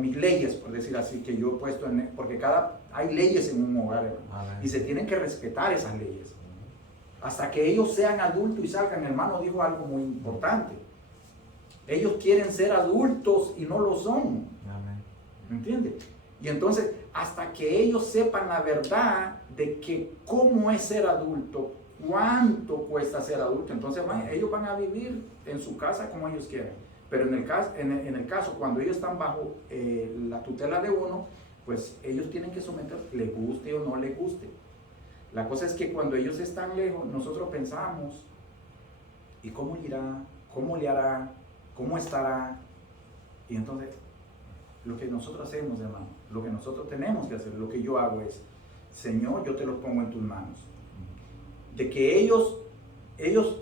mis leyes, por decir así, que yo he puesto porque hay leyes en un hogar, hermano, y se tienen que respetar esas leyes. Hasta que ellos sean adultos y salgan, hermano dijo algo muy importante. Ellos quieren ser adultos y no lo son. ¿Me entiendes? Y entonces, hasta que ellos sepan la verdad de que cómo es ser adulto, cuánto cuesta ser adulto, entonces ellos van a vivir en su casa como ellos quieran. Pero en el caso, cuando ellos están bajo la tutela de uno, pues ellos tienen que someter, le guste o no le guste. La cosa es que cuando ellos están lejos, nosotros pensamos, ¿y cómo irá? ¿Cómo le hará? ¿Cómo estará? Y entonces, lo que nosotros hacemos, hermano, lo que nosotros tenemos que hacer, lo que yo hago es, Señor, yo te los pongo en tus manos. De que ellos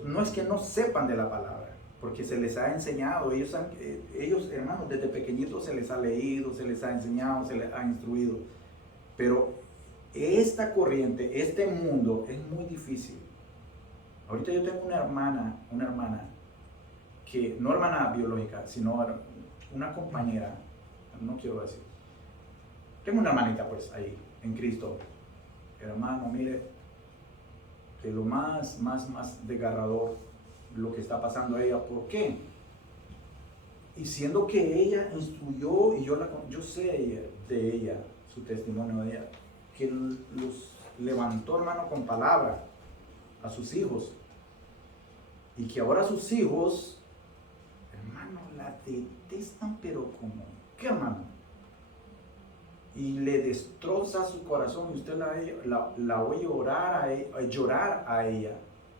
no es que no sepan de la palabra, porque se les ha enseñado, ellos hermanos, desde pequeñitos se les ha leído, se les ha enseñado, se les ha instruido, pero esta corriente, este mundo es muy difícil. Ahorita yo tengo una hermana que, no hermana biológica, sino una compañera, no quiero decir, tengo una hermanita pues ahí, en Cristo. Hermano, mire, que lo más desgarrador lo que está pasando a ella. ¿Por qué? Y siendo que ella instruyó, y yo sé de ella, su testimonio de ella, que los levantó, hermano, con palabra a sus hijos, y que ahora sus hijos, hermano, la detestan, pero como, ¿qué, hermano? Y le destroza su corazón, y usted la oye llorar a ella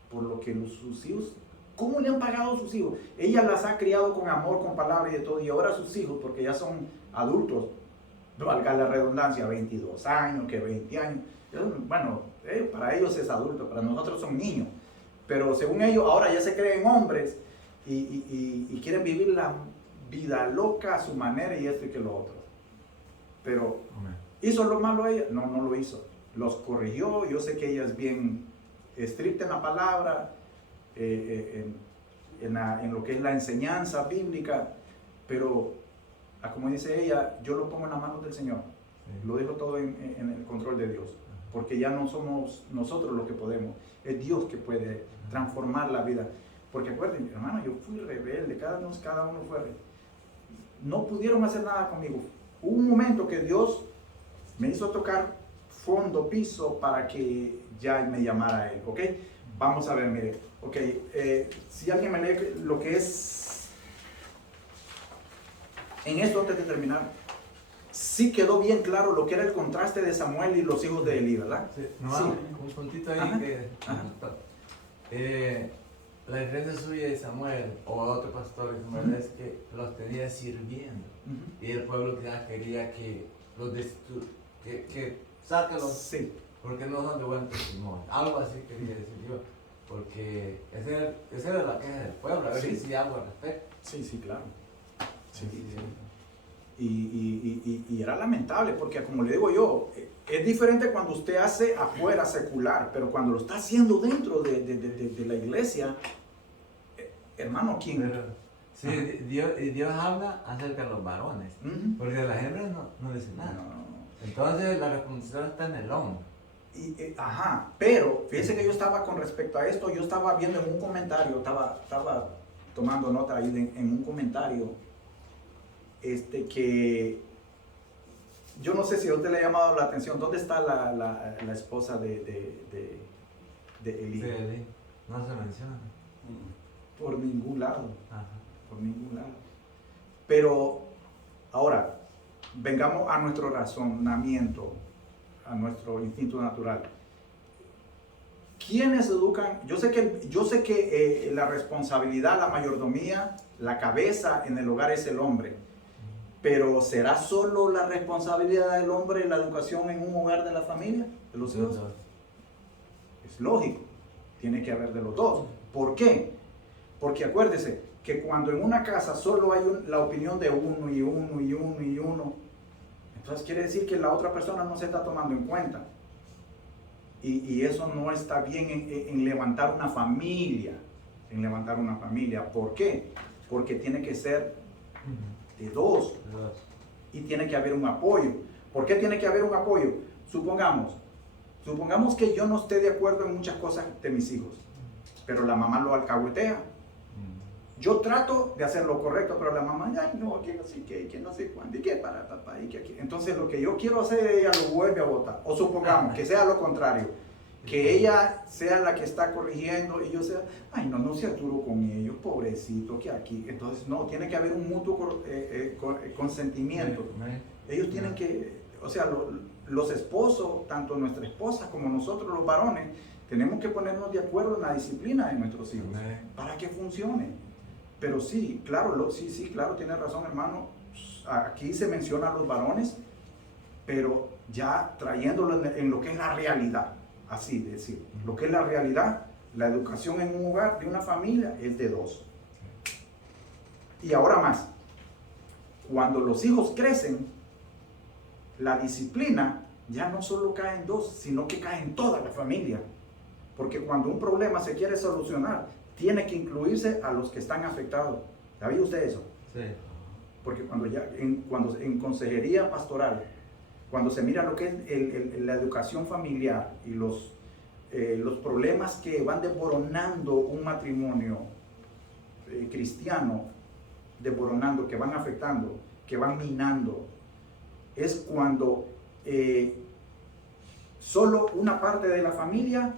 por lo que sus hijos, ¿cómo le han pagado a sus hijos? Ella las ha criado con amor, con palabra y de todo, y ahora sus hijos, porque ya son adultos, valga la redundancia, 22 años, que 20 años, bueno, para ellos es adulto, para nosotros son niños, pero según ellos ahora ya se creen hombres y quieren vivir la vida loca a su manera y esto y que lo otro. Pero, ¿hizo lo malo ella? No lo hizo. Los corrigió. Yo sé que ella es bien estricta en la palabra, en lo que es la enseñanza bíblica, pero, como dice ella, yo lo pongo en las manos del Señor. Sí. Lo dejo todo en el control de Dios, porque ya no somos nosotros los que podemos, es Dios que puede transformar la vida. Porque acuérdense, hermano, yo fui rebelde, cada uno fue rebelde. No pudieron hacer nada conmigo. Hubo un momento que Dios me hizo tocar fondo, piso, para que ya me llamara a Él, ¿ok? Vamos a ver, mire, ok, si alguien me lee lo que es, en esto antes de terminar, sí quedó bien claro lo que era el contraste de Samuel y los hijos de Elí, ¿verdad? Sí, no, sí. Un puntito ahí la diferencia suya de Samuel o otro pastor de Samuel es que los tenía sirviendo y el pueblo quería que los que sáquenlos, sí, porque no son de buen testimonio, algo así quería decir yo, porque esa era la queja del pueblo, a ver si sí algo al respecto. Sí, claro. Sí. Y era lamentable, porque como le digo yo, es diferente cuando usted hace afuera secular, pero cuando lo está haciendo dentro de la iglesia, hermano, ¿quién? Pero, sí, Dios habla acerca de los varones, porque de las hembras no dice nada. No. Entonces la responsabilidad está en el hombre. Pero fíjese que yo estaba con respecto a esto, yo estaba viendo en un comentario, estaba tomando nota ahí en un comentario, que yo no sé si a usted le ha llamado la atención, ¿dónde está la esposa de Elí? Sí, Elí. No se menciona. Por ningún lado. Ajá. Por ningún lado. Pero ahora, vengamos a nuestro razonamiento, a nuestro instinto natural. ¿Quiénes educan? Yo sé que la responsabilidad, la mayordomía, la cabeza en el hogar es el hombre. Pero ¿será solo la responsabilidad del hombre la educación en un hogar de la familia, de los hijos? Es lógico, tiene que haber de los dos. ¿Por qué? Porque acuérdese que cuando en una casa solo hay la opinión de uno, entonces quiere decir que la otra persona no se está tomando en cuenta. Y eso no está bien en levantar una familia. ¿Por qué? Porque tiene que ser de dos. Y tiene que haber un apoyo. ¿Por qué tiene que haber un apoyo? Supongamos que yo no esté de acuerdo en muchas cosas de mis hijos, pero la mamá lo alcahuetea. Yo trato de hacer lo correcto, pero la mamá, ay no, que no sé qué, que no sé cuándo, y que para papá, y que aquí. Entonces lo que yo quiero hacer, ella lo vuelve a botar. O supongamos que sea lo contrario, que ella sea la que está corrigiendo y yo sea, ay no sea duro con ellos, pobrecito, que aquí. Entonces no, tiene que haber un mutuo consentimiento. Ellos tienen que, o sea, los esposos, tanto nuestra esposa como nosotros los varones, tenemos que ponernos de acuerdo en la disciplina de nuestros hijos para que funcione. Pero sí, claro, claro, tiene razón, hermano. Aquí se menciona a los varones, pero ya trayéndolo en lo que es la realidad, así decir, lo que es la realidad, la educación en un hogar de una familia es de dos. Y ahora más, cuando los hijos crecen, la disciplina ya no solo cae en dos, sino que cae en toda la familia. Porque cuando un problema se quiere solucionar, tiene que incluirse a los que están afectados. ¿Sabía usted eso? Sí. Porque cuando en consejería pastoral, cuando se mira lo que es la educación familiar y los problemas que van desboronando un matrimonio cristiano, desboronando, que van afectando, que van minando, es cuando solo una parte de la familia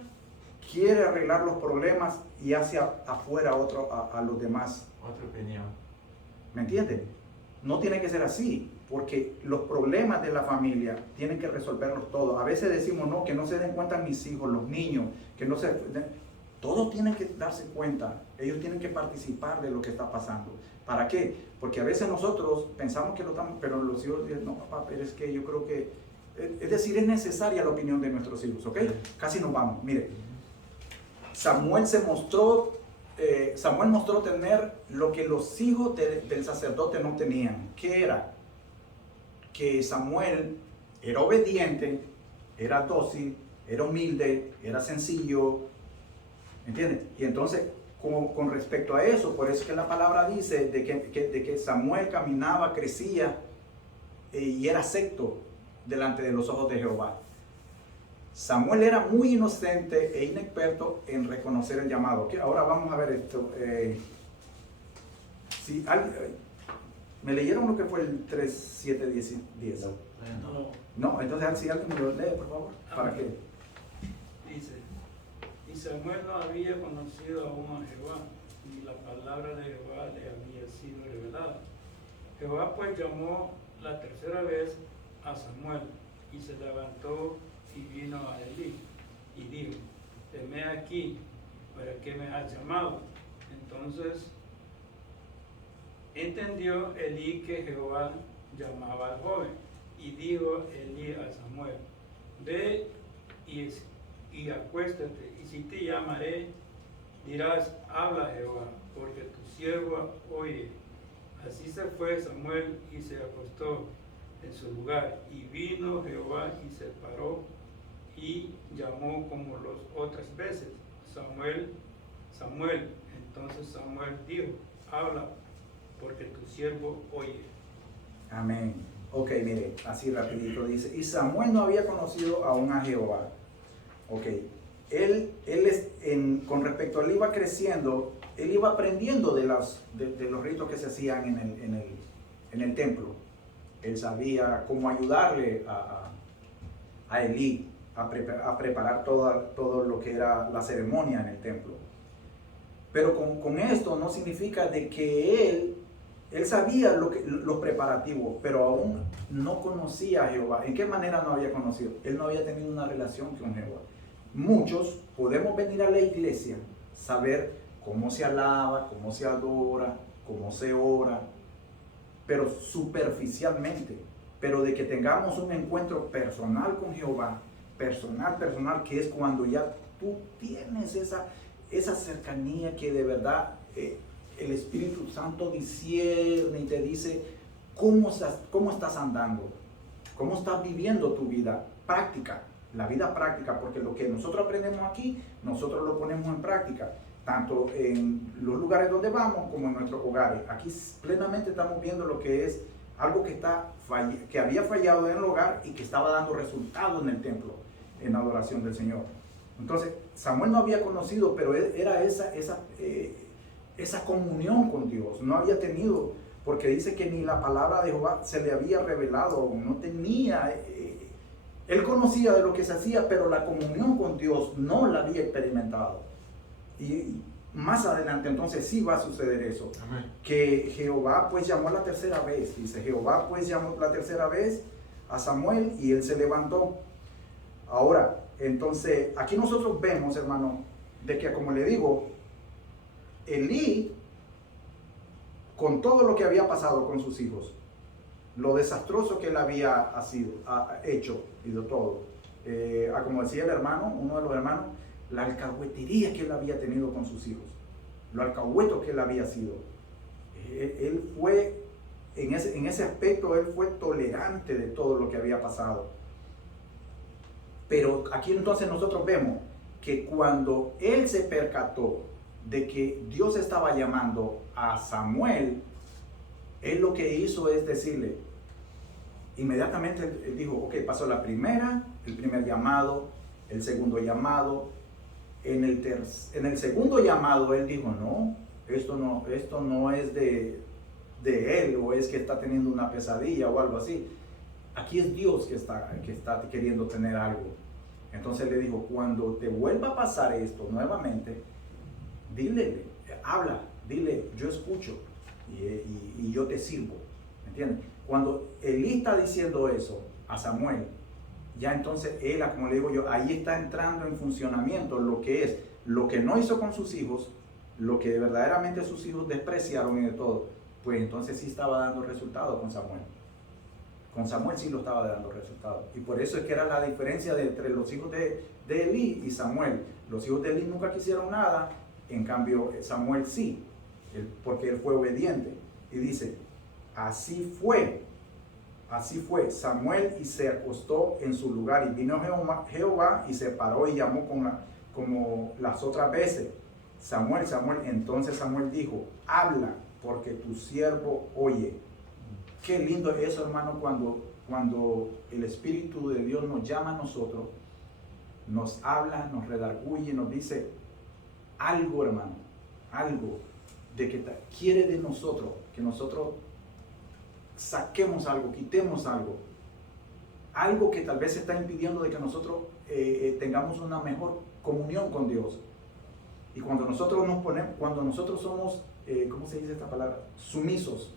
quiere arreglar los problemas y hace afuera a los demás. Otra opinión. ¿Me entiende? No tiene que ser así, porque los problemas de la familia tienen que resolverlos todos. A veces decimos, no, que no se den cuenta mis hijos, los niños, que no se... Todos tienen que darse cuenta, ellos tienen que participar de lo que está pasando. ¿Para qué? Porque a veces nosotros pensamos que lo estamos, pero los hijos dicen, no papá, pero es que yo creo que... Es decir, es necesaria la opinión de nuestros hijos, ¿ok? Casi nos vamos. Mire, Samuel mostró tener lo que los hijos del sacerdote no tenían. ¿Qué era? Que Samuel era obediente, era dócil, era humilde, era sencillo, ¿entiendes? Y entonces, con respecto a eso, por eso es que la palabra dice de que Samuel caminaba, crecía y era acepto delante de los ojos de Jehová. Samuel era muy inocente e inexperto en reconocer el llamado. Ahora vamos a ver esto. ¿Me leyeron lo que fue el 3, 7, 10? No, entonces si alguien me lo lee, por favor. ¿Para qué? Dice, y Samuel no había conocido aún a Jehová, ni la palabra de Jehová le había sido revelada. Jehová pues llamó la tercera vez a Samuel, y se levantó y vino a Elí, y dijo, heme aquí, ¿para qué me has llamado? Entonces entendió Elí que Jehová llamaba al joven, y dijo Elí a Samuel, ve y acuéstate, y si te llamaré, dirás, habla Jehová, porque tu siervo oye. Así se fue Samuel y se acostó. en su lugar. Y vino Jehová y se paró y llamó como las otras veces, Samuel, Samuel. Entonces Samuel dijo, habla, porque tu siervo oye. Amén. Ok, mire, así rapidito dice, y Samuel no había conocido aún a Jehová. Ok, con respecto a él iba creciendo, él iba aprendiendo de los ritos que se hacían en el templo. Él sabía cómo ayudarle a Elí a preparar todo lo que era la ceremonia en el templo. Pero con esto no significa de que él sabía los preparativos, pero aún no conocía a Jehová. ¿En qué manera no había conocido? Él no había tenido una relación con Jehová. Muchos podemos venir a la iglesia, saber cómo se alaba, cómo se adora, cómo se ora, pero superficialmente. Pero de que tengamos un encuentro personal con Jehová, personal, que es cuando ya tú tienes esa cercanía que de verdad el Espíritu Santo discierne y te dice cómo estás andando, cómo estás viviendo tu vida práctica, la vida práctica, porque lo que nosotros aprendemos aquí, nosotros lo ponemos en práctica, tanto en los lugares donde vamos como en nuestros hogares. Aquí plenamente estamos viendo lo que es algo que había fallado en el hogar y que estaba dando resultado en el templo, en la adoración del Señor. Entonces, Samuel no había conocido, pero era esa comunión con Dios. No había tenido, porque dice que ni la palabra de Jehová se le había revelado, no tenía. Él conocía de lo que se hacía, pero la comunión con Dios no la había experimentado. Y más adelante entonces sí va a suceder eso. Amén. Que Jehová pues llamó la tercera vez. Dice, Jehová pues llamó la tercera vez a Samuel y él se levantó. Ahora, entonces, aquí nosotros vemos, hermano, de que como le digo, Elí, con todo lo que había pasado con sus hijos, lo desastroso que él había hecho y de todo, como decía el hermano, uno de los hermanos, la alcahuetería que él había tenido con sus hijos, lo alcahueto que él había sido. Él fue, en ese aspecto, él fue tolerante de todo lo que había pasado. Pero aquí entonces nosotros vemos que cuando él se percató de que Dios estaba llamando a Samuel, él lo que hizo es decirle, inmediatamente él dijo, ok, pasó el primer llamado, el segundo llamado. En el segundo llamado él dijo, no, esto no es de él, o es que está teniendo una pesadilla o algo así. Aquí es Dios que está queriendo tener algo. Entonces le dijo, cuando te vuelva a pasar esto nuevamente, habla, dile, yo escucho y yo te sirvo. ¿Me entiendes? Cuando Elí está diciendo eso a Samuel, ya entonces él, como le digo yo, ahí está entrando en funcionamiento lo que no hizo con sus hijos, lo que verdaderamente sus hijos despreciaron y de todo, pues entonces sí estaba dando resultado con Samuel. Con Samuel sí lo estaba dando resultado. Y por eso es que era la diferencia entre los hijos de Elí y Samuel. Los hijos de Elí nunca quisieron nada, en cambio Samuel sí, porque él fue obediente. Y dice, así fue Samuel y se acostó en su lugar. Y vino Jehová y se paró y llamó como las otras veces. Samuel, Samuel. Entonces Samuel dijo, habla, porque tu siervo oye. Qué lindo es eso, hermano, cuando el Espíritu de Dios nos llama a nosotros, nos habla, nos redarguye, nos dice algo, hermano, algo de que quiere de nosotros, que nosotros saquemos algo, quitemos algo que tal vez está impidiendo de que nosotros tengamos una mejor comunión con Dios. Y cuando nosotros somos, ¿cómo se dice esta palabra? Sumisos,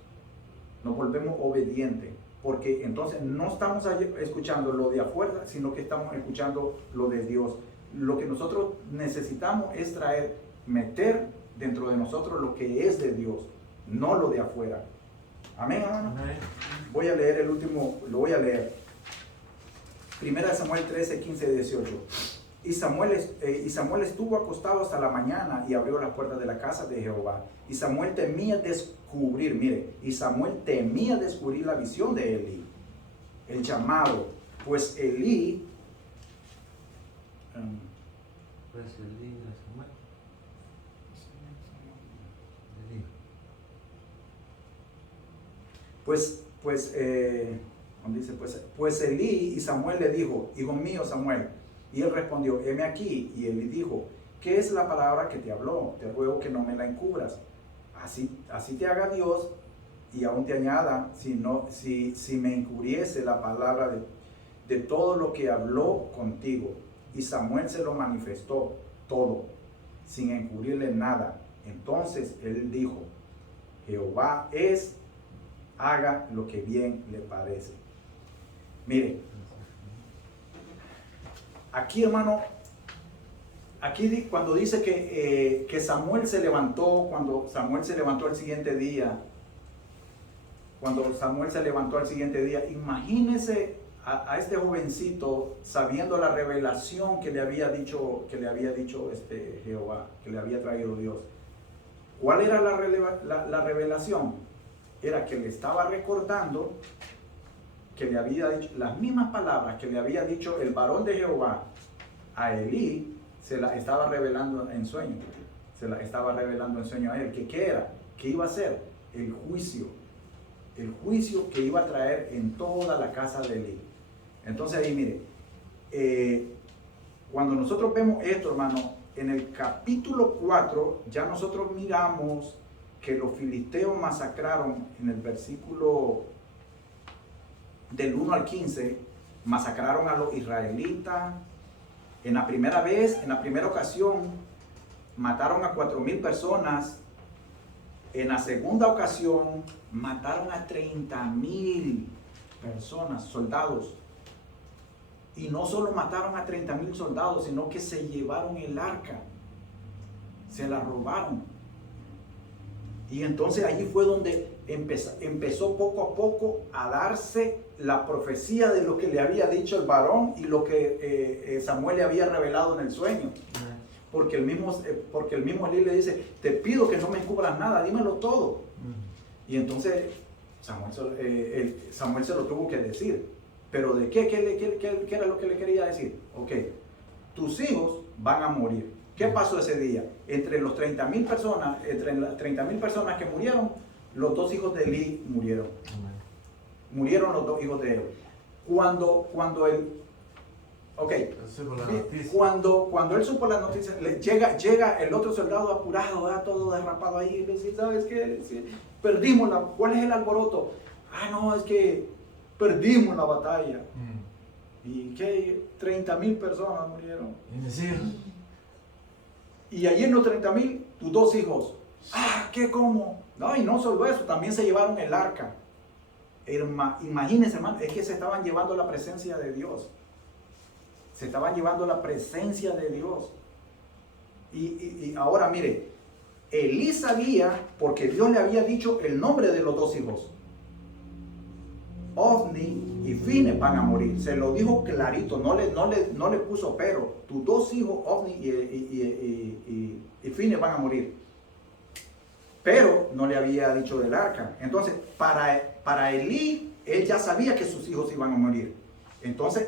nos volvemos obedientes, porque entonces no estamos escuchando lo de afuera, sino que estamos escuchando lo de Dios. Lo que nosotros necesitamos es meter dentro de nosotros lo que es de Dios, no lo de afuera. Amén, hermano. Amén. Voy a leer el último, lo voy a leer. 1 Samuel 13, 15 y 18. Y Samuel estuvo acostado hasta la mañana y abrió las puertas de la casa de Jehová. Y Samuel temía descubrir la visión de Elí. el llamado, pues Elí, Pues Elí a Samuel. Elí. ¿dónde dice? Pues Elí y Samuel le dijo, hijo mío Samuel, y él respondió, heme aquí, y Elí dijo, ¿qué es la palabra que te habló? Te ruego que no me la encubras. Así te haga Dios y aún te añada, si me encubriese la palabra de todo lo que habló contigo. Y Samuel se lo manifestó todo, sin encubrirle nada. Entonces él dijo, Jehová haga lo que bien le parece. Mire, aquí hermano, aquí cuando dice que Samuel se levantó, cuando Samuel se levantó al siguiente día, imagínese a este jovencito sabiendo la revelación que le había dicho Jehová, que le había traído Dios. ¿Cuál era la revelación? Era que le estaba recordando que le había dicho las mismas palabras que le había dicho el varón de Jehová a Elí, se las estaba revelando en sueño. Se las estaba revelando en sueño a él. ¿Qué era? ¿Qué iba a ser? El juicio que iba a traer en toda la casa de Elí. Entonces ahí mire, cuando nosotros vemos esto, hermano, en el capítulo 4 ya nosotros miramos que los filisteos masacraron en el versículo del 1 al 15, masacraron a los israelitas. En la primera ocasión, mataron a 4,000 personas. En la segunda ocasión, mataron a 30,000 personas, soldados. Y no solo mataron a 30,000 soldados, sino que se llevaron el arca. Se la robaron. Y entonces allí fue donde empezó poco a poco a darse la profecía de lo que le había dicho el varón y lo que Samuel le había revelado en el sueño. Porque el mismo Elí le dice, te pido que no me encubras nada, dímelo todo. Y entonces Samuel se lo tuvo que decir. ¿Pero de qué? ¿Qué era lo que le quería decir? Ok, tus hijos van a morir. ¿Qué pasó ese día? Entre las 30,000 personas que murieron, los 2 hijos de Elí murieron. Murieron los 2 hijos de él. Cuando él supo la noticia, llega el otro soldado apurado, todo derrapado ahí, y le dice, ¿sabes qué? Perdimos ¿cuál es el alboroto? No, es que perdimos la batalla. ¿Y qué? 30,000 personas murieron. ¿Y mis hijos? Y allí en los 30,000, tus 2 hijos. ¿Qué? ¿Cómo? No, y no solo eso, también se llevaron el arca. Imagínense, hermano, es que se estaban llevando la presencia de Dios. Se estaban llevando la presencia de Dios. Y ahora mire, Elí sabía, porque Dios le había dicho el nombre de los 2 hijos. Ofni y Fines van a morir. Se lo dijo clarito, no le puso pero. Tus 2 hijos, Ofni y Fines, van a morir. Pero no le había dicho del arca. Entonces, para Elí, él ya sabía que sus hijos iban a morir. Entonces,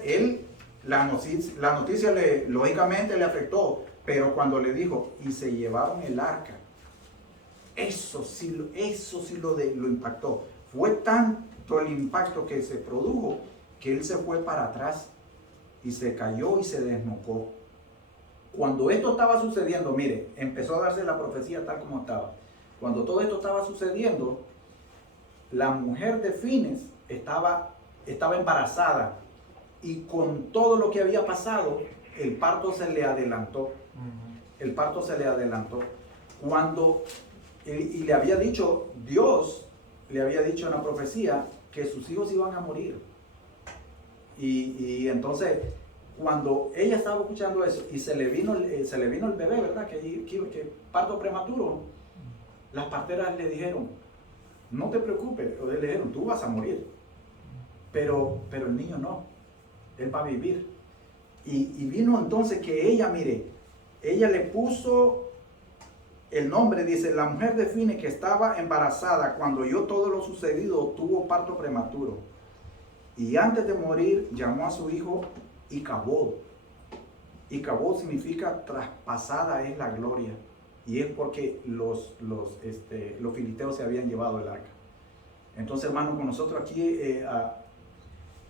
la noticia lógicamente le afectó. Pero cuando le dijo, y se llevaron el arca, eso sí lo impactó. Fue tanto el impacto que se produjo que él se fue para atrás y se cayó y se desnucó. Cuando esto estaba sucediendo, mire, empezó a darse la profecía tal como estaba. Cuando todo esto estaba sucediendo, la mujer de Fines estaba embarazada y con todo lo que había pasado, el parto se le adelantó. El parto se le adelantó. Y le había dicho, Dios le había dicho en la profecía que sus hijos iban a morir. Y entonces, cuando ella estaba escuchando eso y se le vino el bebé, ¿verdad? Que parto prematuro, las parteras le dijeron, no te preocupes, o le dijeron, tú vas a morir, pero el niño no, él va a vivir. Y vino entonces que ella, mire, ella le puso el nombre, dice, la mujer de Fines que estaba embarazada cuando oyó todo lo sucedido tuvo parto prematuro. Y antes de morir llamó a su hijo Icabod. Icabod significa traspasada es la gloria. Y es porque los filisteos se habían llevado el arca. Entonces, hermano, con nosotros aquí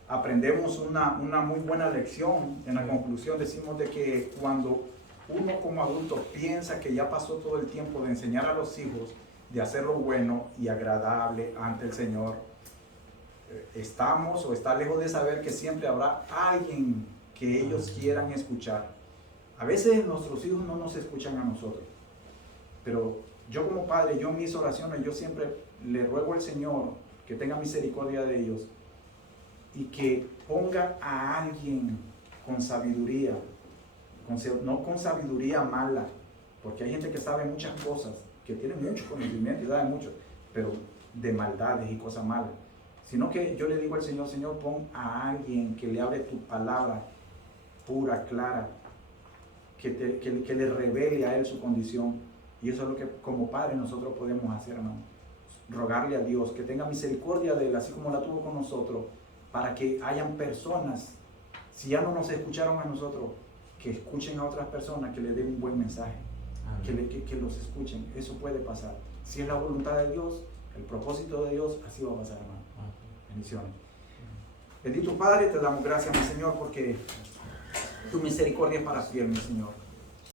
aprendemos una muy buena lección. En la conclusión decimos de que cuando uno como adulto piensa que ya pasó todo el tiempo de enseñar a los hijos de hacer lo bueno y agradable ante el Señor, estamos o está lejos de saber que siempre habrá alguien que ellos quieran escuchar. A veces nuestros hijos no nos escuchan a nosotros, pero yo como padre, yo en mis oraciones, yo siempre le ruego al Señor que tenga misericordia de ellos y que ponga a alguien con sabiduría, no con sabiduría mala, porque hay gente que sabe muchas cosas, que tiene mucho conocimiento y sabe mucho, pero de maldades y cosas malas, sino que yo le digo al Señor, Señor, pon a alguien que le hable tu palabra pura, clara, que le revele a él su condición. Y eso es lo que como padres nosotros podemos hacer, hermano. Rogarle a Dios que tenga misericordia de él, así como la tuvo con nosotros, para que hayan personas, si ya no nos escucharon a nosotros, que escuchen a otras personas, que le den un buen mensaje, que los escuchen. Eso puede pasar. Si es la voluntad de Dios, el propósito de Dios, así va a pasar, hermano. Bendiciones. Bendito Padre, te damos gracias, mi Señor, porque tu misericordia es para fiel, mi Señor.